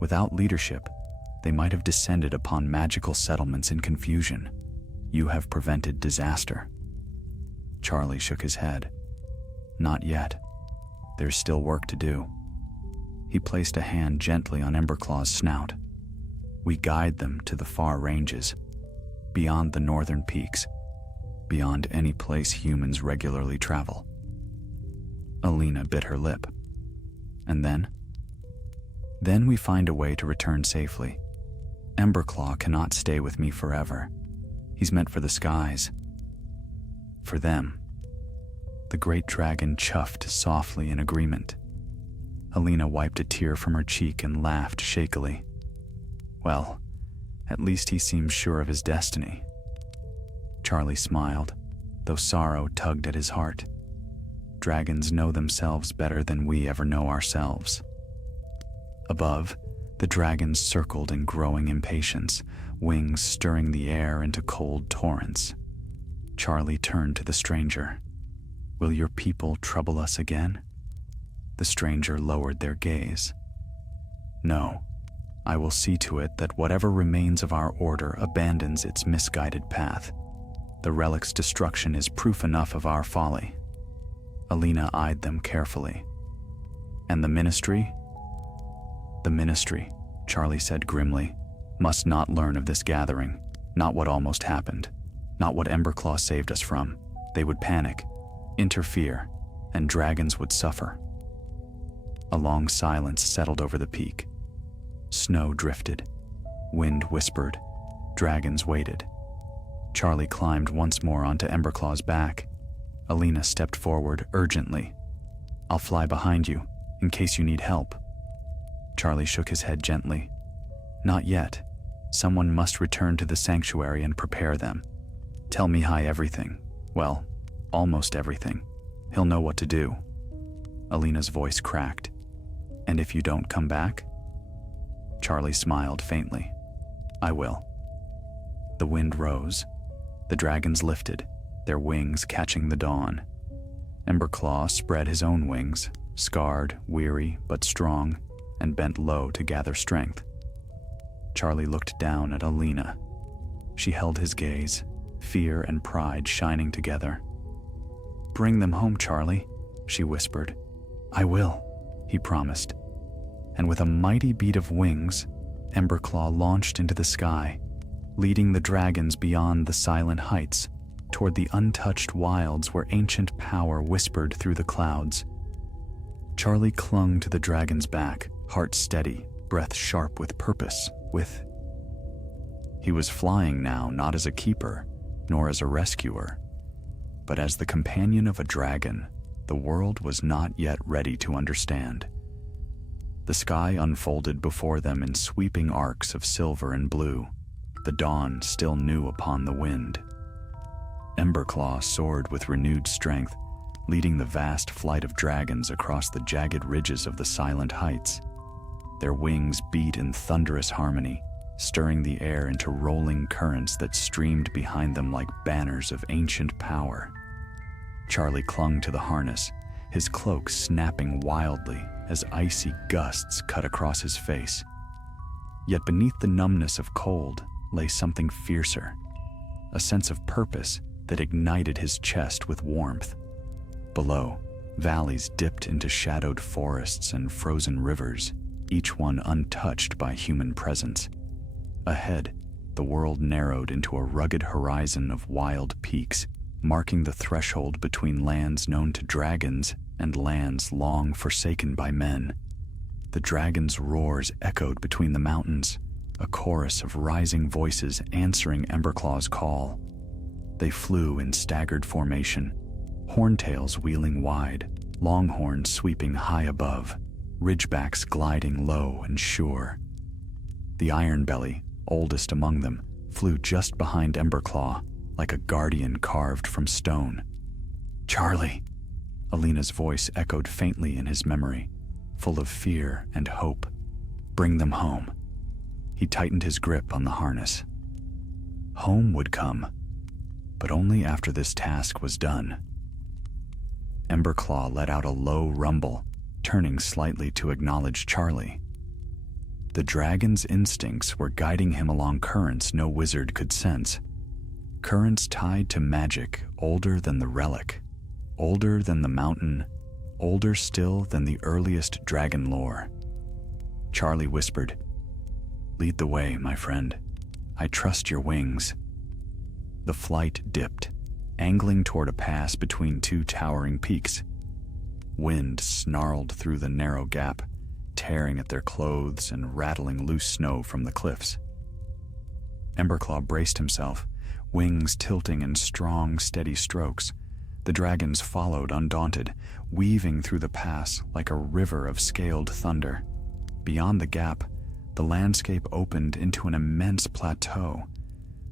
Without leadership, they might have descended upon magical settlements in confusion. You have prevented disaster. Charlie shook his head. Not yet. There's still work to do. He placed a hand gently on Emberclaw's snout. We guide them to the far ranges, beyond the northern peaks, beyond any place humans regularly travel. Alina bit her lip. And then? Then we find a way to return safely. Emberclaw cannot stay with me forever. He's meant for the skies. For them. The great dragon chuffed softly in agreement. Alina wiped a tear from her cheek and laughed shakily. Well, at least he seems sure of his destiny. Charlie smiled, though sorrow tugged at his heart. Dragons know themselves better than we ever know ourselves. Above, the dragons circled in growing impatience, wings stirring the air into cold torrents. Charlie turned to the stranger. Will your people trouble us again? The stranger lowered their gaze. No, I will see to it that whatever remains of our order abandons its misguided path. The relic's destruction is proof enough of our folly. Alina eyed them carefully. And the ministry? The ministry, Charlie said grimly, must not learn of this gathering, not what almost happened, not what Emberclaw saved us from. They would panic, interfere, and dragons would suffer. A long silence settled over the peak. Snow drifted, wind whispered, dragons waited. Charlie climbed once more onto Emberclaw's back. Alina stepped forward urgently. I'll fly behind you, in case you need help. Charlie shook his head gently. Not yet. Someone must return to the sanctuary and prepare them. Tell Mihai everything. Well, almost everything. He'll know what to do. Alina's voice cracked. And if you don't come back? Charlie smiled faintly. I will. The wind rose. The dragons lifted, their wings catching the dawn. Emberclaw spread his own wings, scarred, weary, but strong, and bent low to gather strength. Charlie looked down at Alina. She held his gaze, fear and pride shining together. Bring them home, Charlie, she whispered. I will, he promised. And with a mighty beat of wings, Emberclaw launched into the sky, leading the dragons beyond the silent heights, toward the untouched wilds where ancient power whispered through the clouds. Charlie clung to the dragon's back, heart steady, breath sharp with purpose, He was flying now not as a keeper, nor as a rescuer, but as the companion of a dragon the world was not yet ready to understand. The sky unfolded before them in sweeping arcs of silver and blue, the dawn still new upon the wind. Emberclaw soared with renewed strength, leading the vast flight of dragons across the jagged ridges of the silent heights. Their wings beat in thunderous harmony, stirring the air into rolling currents that streamed behind them like banners of ancient power. Charlie clung to the harness, his cloak snapping wildly as icy gusts cut across his face. Yet beneath the numbness of cold lay something fiercer, a sense of purpose that ignited his chest with warmth. Below, valleys dipped into shadowed forests and frozen rivers, each one untouched by human presence. Ahead, the world narrowed into a rugged horizon of wild peaks, marking the threshold between lands known to dragons and lands long forsaken by men. The dragon's roars echoed between the mountains, a chorus of rising voices answering Emberclaw's call. They flew in staggered formation, horntails wheeling wide, longhorns sweeping high above, ridgebacks gliding low and sure. The Ironbelly, oldest among them, flew just behind Emberclaw, like a guardian carved from stone. "Charlie!" Alina's voice echoed faintly in his memory, full of fear and hope. "Bring them home." He tightened his grip on the harness. Home would come, but only after this task was done. Emberclaw let out a low rumble, turning slightly to acknowledge Charlie. The dragon's instincts were guiding him along currents no wizard could sense. Currents tied to magic older than the relic, older than the mountain, older still than the earliest dragon lore. Charlie whispered, "Lead the way, my friend. I trust your wings." The flight dipped, angling toward a pass between two towering peaks. Wind snarled through the narrow gap, tearing at their clothes and rattling loose snow from the cliffs. Emberclaw braced himself, wings tilting in strong, steady strokes. The dragons followed undaunted, weaving through the pass like a river of scaled thunder. Beyond the gap, the landscape opened into an immense plateau.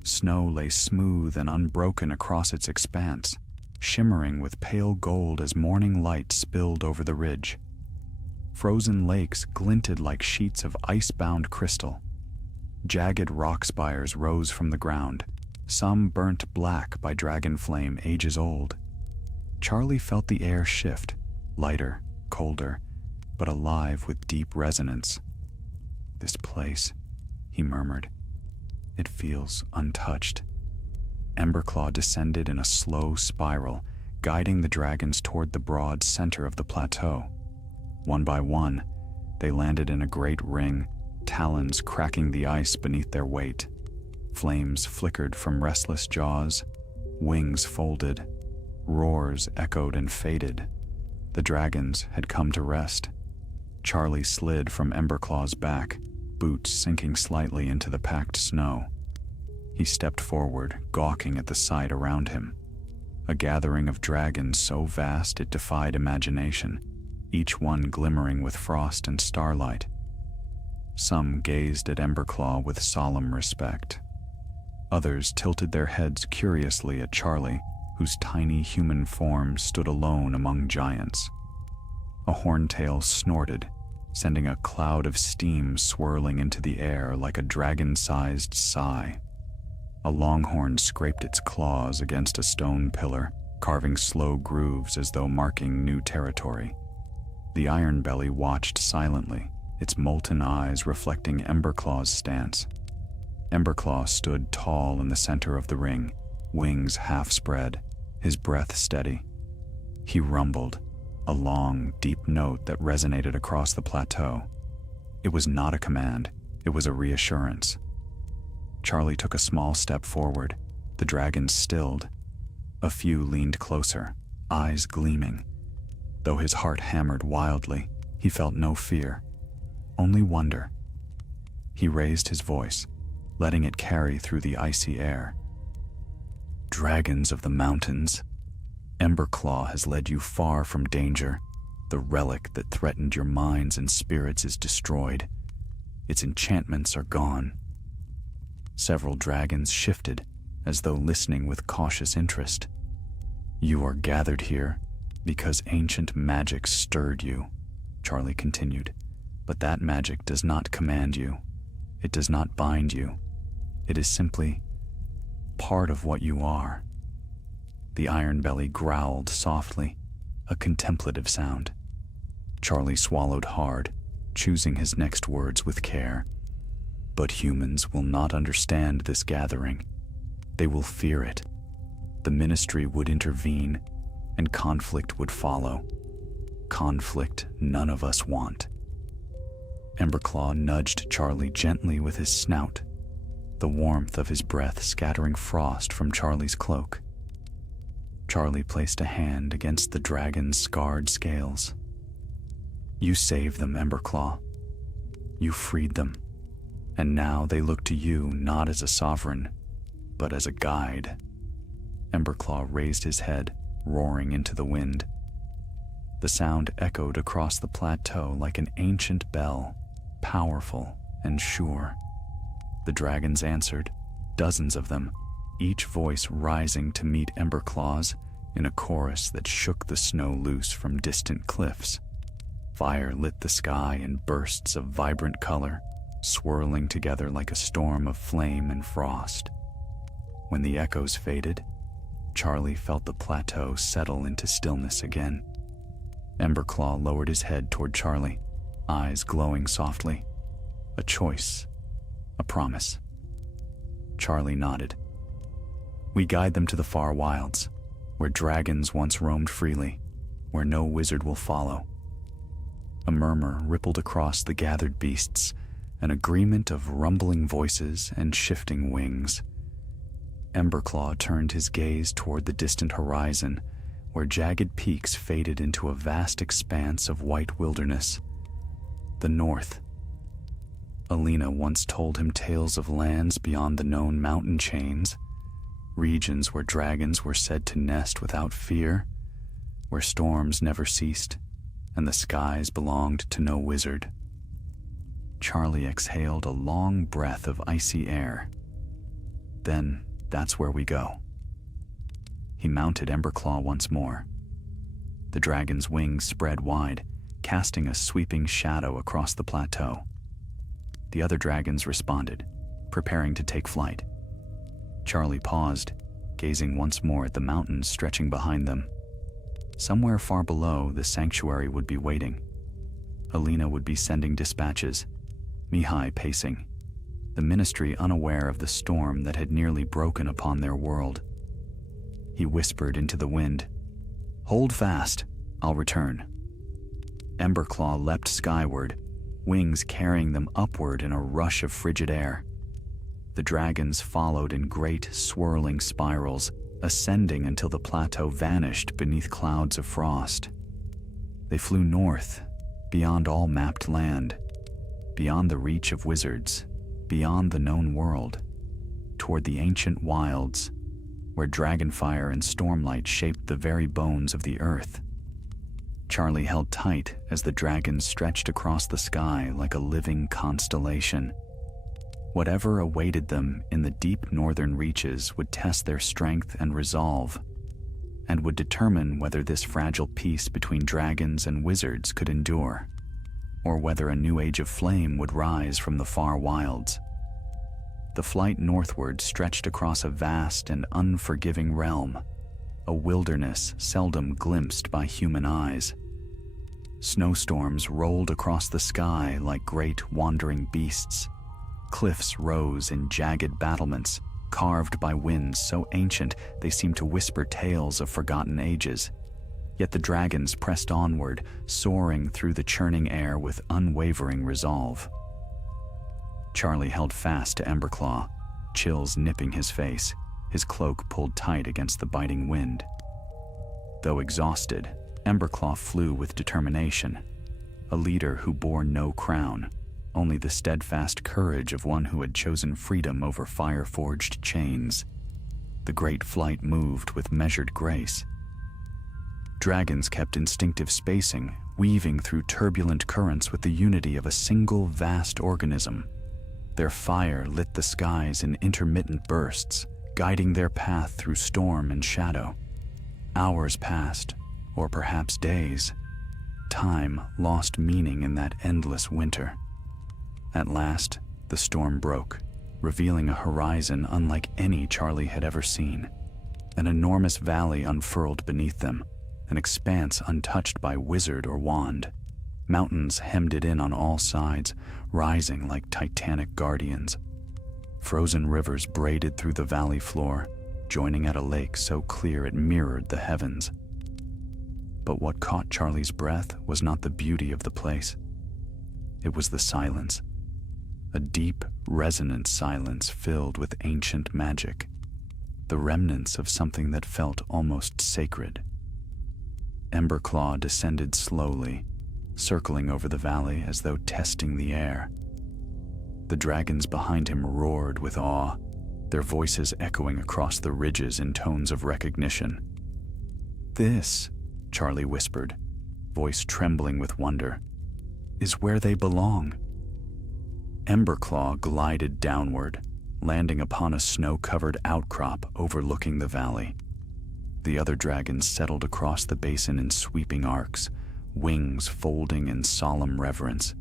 Snow lay smooth and unbroken across its expanse, shimmering with pale gold as morning light spilled over the ridge. Frozen lakes glinted like sheets of ice-bound crystal. Jagged rock spires rose from the ground, some burnt black by dragon flame ages old. Charlie felt the air shift, lighter, colder, but alive with deep resonance. "This place," he murmured. "It feels untouched." Emberclaw descended in a slow spiral, guiding the dragons toward the broad center of the plateau. One by one, they landed in a great ring, talons cracking the ice beneath their weight. Flames flickered from restless jaws, wings folded, roars echoed and faded. The dragons had come to rest. Charlie slid from Emberclaw's back, boots sinking slightly into the packed snow. He stepped forward, gawking at the sight around him. A gathering of dragons so vast it defied imagination, each one glimmering with frost and starlight. Some gazed at Emberclaw with solemn respect. Others tilted their heads curiously at Charlie, whose tiny human form stood alone among giants. A horntail snorted, sending a cloud of steam swirling into the air like a dragon-sized sigh. A longhorn scraped its claws against a stone pillar, carving slow grooves as though marking new territory. The Ironbelly watched silently, its molten eyes reflecting Emberclaw's stance. Emberclaw stood tall in the center of the ring, wings half spread, his breath steady. He rumbled, a long, deep note that resonated across the plateau. It was not a command, it was a reassurance. Charlie took a small step forward, the dragons stilled. A few leaned closer, eyes gleaming. Though his heart hammered wildly, he felt no fear, only wonder. He raised his voice, letting it carry through the icy air. "Dragons of the mountains, Emberclaw has led you far from danger. The relic that threatened your minds and spirits is destroyed. Its enchantments are gone." Several dragons shifted, as though listening with cautious interest. "You are gathered here because ancient magic stirred you," Charlie continued. "But that magic does not command you. It does not bind you. It is simply part of what you are." The Ironbelly growled softly, a contemplative sound. Charlie swallowed hard, choosing his next words with care. "But humans will not understand this gathering. They will fear it. The ministry would intervene, and conflict would follow. Conflict none of us want." Emberclaw nudged Charlie gently with his snout, the warmth of his breath scattering frost from Charlie's cloak. Charlie placed a hand against the dragon's scarred scales. You saved them, Emberclaw. You freed them. And now they look to you not as a sovereign, but as a guide. Emberclaw raised his head, roaring into the wind. The sound echoed across the plateau like an ancient bell, powerful and sure. The dragons answered, dozens of them, each voice rising to meet Emberclaw's in a chorus that shook the snow loose from distant cliffs. Fire lit the sky in bursts of vibrant color, swirling together like a storm of flame and frost. When the echoes faded, Charlie felt the plateau settle into stillness again. Emberclaw lowered his head toward Charlie, eyes glowing softly. A choice, a promise. Charlie nodded. We guide them to the far wilds, where dragons once roamed freely, where no wizard will follow. A murmur rippled across the gathered beasts, an agreement of rumbling voices and shifting wings. Emberclaw turned his gaze toward the distant horizon, where jagged peaks faded into a vast expanse of white wilderness. The north. Alina once told him tales of lands beyond the known mountain chains, regions where dragons were said to nest without fear, where storms never ceased, and the skies belonged to no wizard. Charlie exhaled a long breath of icy air. Then, that's where we go. He mounted Emberclaw once more. The dragon's wings spread wide, casting a sweeping shadow across the plateau. The other dragons responded, preparing to take flight. Charlie paused, gazing once more at the mountains stretching behind them. Somewhere far below, the sanctuary would be waiting. Alina would be sending dispatches, Mihai pacing, the ministry unaware of the storm that had nearly broken upon their world. He whispered into the wind, "Hold fast, I'll return." Emberclaw leapt skyward, wings carrying them upward in a rush of frigid air. The dragons followed in great, swirling spirals, ascending until the plateau vanished beneath clouds of frost. They flew north, beyond all mapped land, beyond the reach of wizards, beyond the known world, toward the ancient wilds, where dragonfire and stormlight shaped the very bones of the earth. Charlie held tight as the dragons stretched across the sky like a living constellation. Whatever awaited them in the deep northern reaches would test their strength and resolve, and would determine whether this fragile peace between dragons and wizards could endure, or whether a new age of flame would rise from the far wilds. The flight northward stretched across a vast and unforgiving realm, a wilderness seldom glimpsed by human eyes. Snowstorms rolled across the sky like great wandering beasts. Cliffs rose in jagged battlements, carved by winds so ancient they seemed to whisper tales of forgotten ages. Yet the dragons pressed onward, soaring through the churning air with unwavering resolve. Charlie held fast to Emberclaw, chills nipping his face, his cloak pulled tight against the biting wind. Though exhausted, Emberclaw flew with determination, a leader who bore no crown, only the steadfast courage of one who had chosen freedom over fire-forged chains. The great flight moved with measured grace. Dragons kept instinctive spacing, weaving through turbulent currents with the unity of a single vast organism. Their fire lit the skies in intermittent bursts, guiding their path through storm and shadow. Hours passed, or perhaps days. Time lost meaning in that endless winter. At last, the storm broke, revealing a horizon unlike any Charlie had ever seen. An enormous valley unfurled beneath them, an expanse untouched by wizard or wand. Mountains hemmed it in on all sides, rising like titanic guardians. Frozen rivers braided through the valley floor, joining at a lake so clear it mirrored the heavens. But what caught Charlie's breath was not the beauty of the place. It was the silence. A deep, resonant silence filled with ancient magic. the remnants of something that felt almost sacred. Emberclaw descended slowly, circling over the valley as though testing the air. The dragons behind him roared with awe, their voices echoing across the ridges in tones of recognition. "This," Charlie whispered, voice trembling with wonder, "is where they belong." Emberclaw glided downward, landing upon a snow-covered outcrop overlooking the valley. The other dragons settled across the basin in sweeping arcs, wings folding in solemn reverence.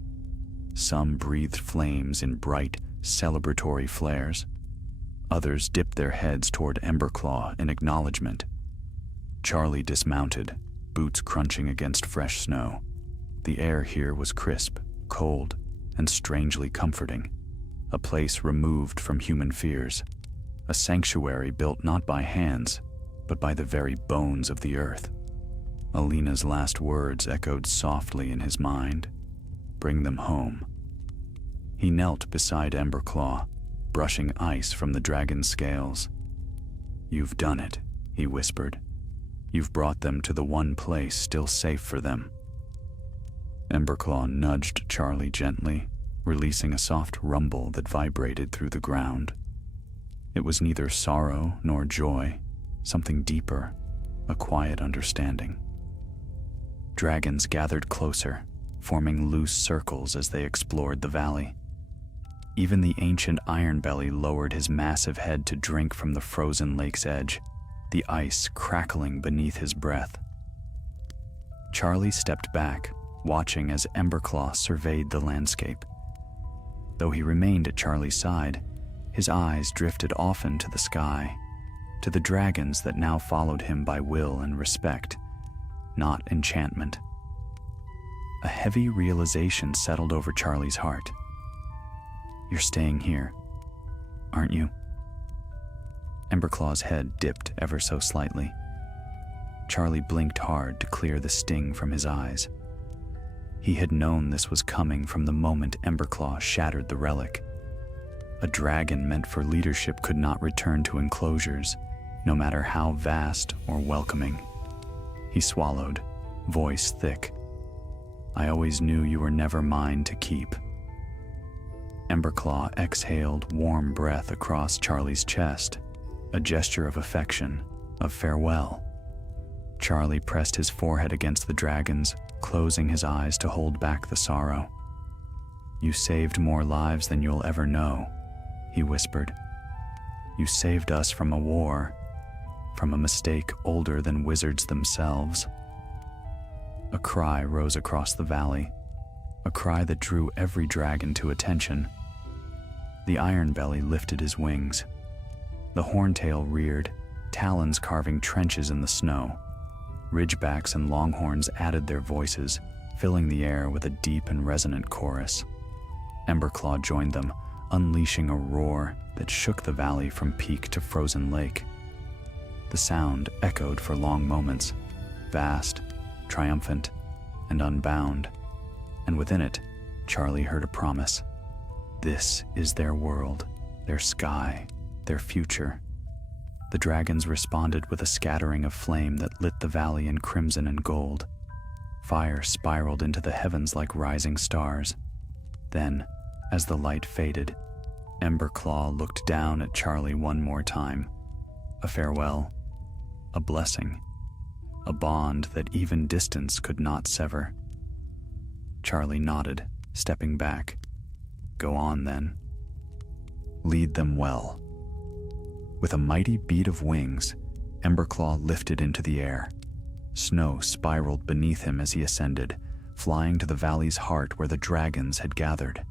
Some breathed flames in bright, celebratory flares. Others dipped their heads toward Emberclaw in acknowledgement. Charlie dismounted, boots crunching against fresh snow. The air here was crisp, cold, and strangely comforting. A place removed from human fears. A sanctuary built not by hands, but by the very bones of the earth. Alina's last words echoed softly in his mind. "Bring them home." He knelt beside Emberclaw, brushing ice from the dragon's scales. "You've done it," he whispered. "You've brought them to the one place still safe for them." Emberclaw nudged Charlie gently, releasing a soft rumble that vibrated through the ground. It was neither sorrow nor joy, something deeper, a quiet understanding. Dragons gathered closer, forming loose circles as they explored the valley. Even the ancient Ironbelly lowered his massive head to drink from the frozen lake's edge, the ice crackling beneath his breath. Charlie stepped back, watching as Emberclaw surveyed the landscape. Though he remained at Charlie's side, his eyes drifted often to the sky, to the dragons that now followed him by will and respect, not enchantment. A heavy realization settled over Charlie's heart. "You're staying here, aren't you?" Emberclaw's head dipped ever so slightly. Charlie blinked hard to clear the sting from his eyes. He had known this was coming from the moment Emberclaw shattered the relic. A dragon meant for leadership could not return to enclosures, no matter how vast or welcoming. He swallowed, voice thick. "I always knew you were never mine to keep." Emberclaw exhaled warm breath across Charlie's chest, a gesture of affection, of farewell. Charlie pressed his forehead against the dragon's, closing his eyes to hold back the sorrow. "You saved more lives than you'll ever know," he whispered. "You saved us from a war, from a mistake older than wizards themselves." A cry rose across the valley, a cry that drew every dragon to attention. The Ironbelly lifted his wings. The Horntail reared, talons carving trenches in the snow. Ridgebacks and Longhorns added their voices, filling the air with a deep and resonant chorus. Emberclaw joined them, unleashing a roar that shook the valley from peak to frozen lake. The sound echoed for long moments, vast, triumphant, and unbound, and within it, Charlie heard a promise. This is their world, their sky, their future. The dragons responded with a scattering of flame that lit the valley in crimson and gold. Fire spiraled into the heavens like rising stars. Then, as the light faded, Emberclaw looked down at Charlie one more time. A farewell, a blessing, a bond that even distance could not sever. Charlie nodded, stepping back. "Go on, then. Lead them well." With a mighty beat of wings, Emberclaw lifted into the air. Snow spiraled beneath him as he ascended, flying to the valley's heart where the dragons had gathered.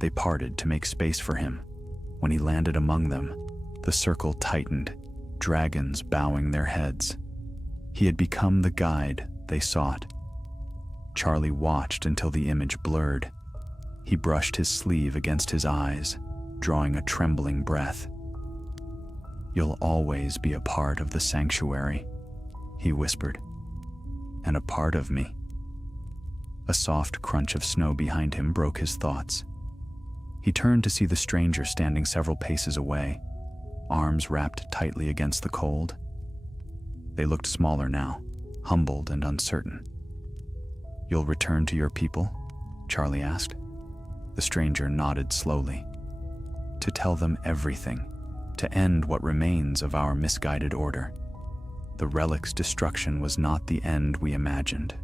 They parted to make space for him. When he landed among them, the circle tightened, dragons bowing their heads. He had become the guide they sought. Charlie watched until the image blurred. He brushed his sleeve against his eyes, drawing a trembling breath. "You'll always be a part of the sanctuary," he whispered, "and a part of me." A soft crunch of snow behind him broke his thoughts. He turned to see the stranger standing several paces away, arms wrapped tightly against the cold. They looked smaller now, humbled and uncertain. "You'll return to your people?" Charlie asked. The stranger nodded slowly. "To tell them everything, to end what remains of our misguided order. The relic's destruction was not the end we imagined,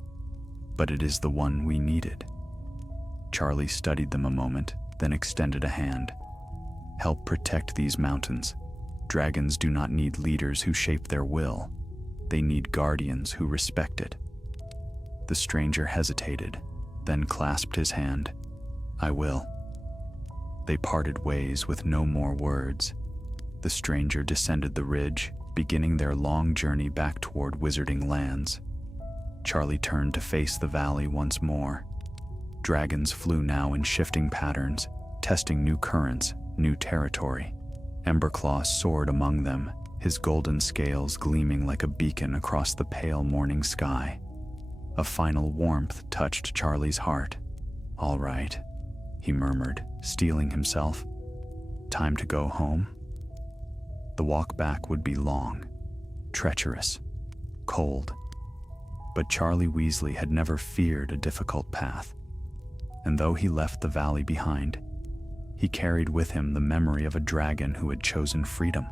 but it is the one we needed." Charlie studied them a moment, then extended a hand. "Help protect these mountains. Dragons do not need leaders who shape their will. They need guardians who respect it." The stranger hesitated, then clasped his hand. "I will." They parted ways with no more words. The stranger descended the ridge, beginning their long journey back toward wizarding lands. Charlie turned to face the valley once more. Dragons flew now in shifting patterns, testing new currents, new territory. Emberclaw soared among them, his golden scales gleaming like a beacon across the pale morning sky. A final warmth touched Charlie's heart. "All right," he murmured, steeling himself. "Time to go home?" The walk back would be long, treacherous, cold. But Charlie Weasley had never feared a difficult path. And though he left the valley behind, he carried with him the memory of a dragon who had chosen freedom,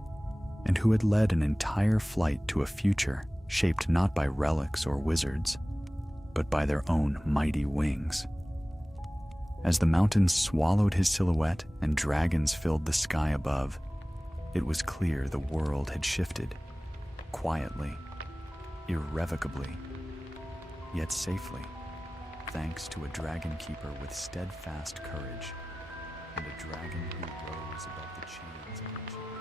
and who had led an entire flight to a future shaped not by relics or wizards, but by their own mighty wings. As the mountains swallowed his silhouette and dragons filled the sky above, it was clear the world had shifted, quietly, irrevocably, yet safely, thanks to a dragon keeper with steadfast courage and a dragon who rose above the chains of enchantment.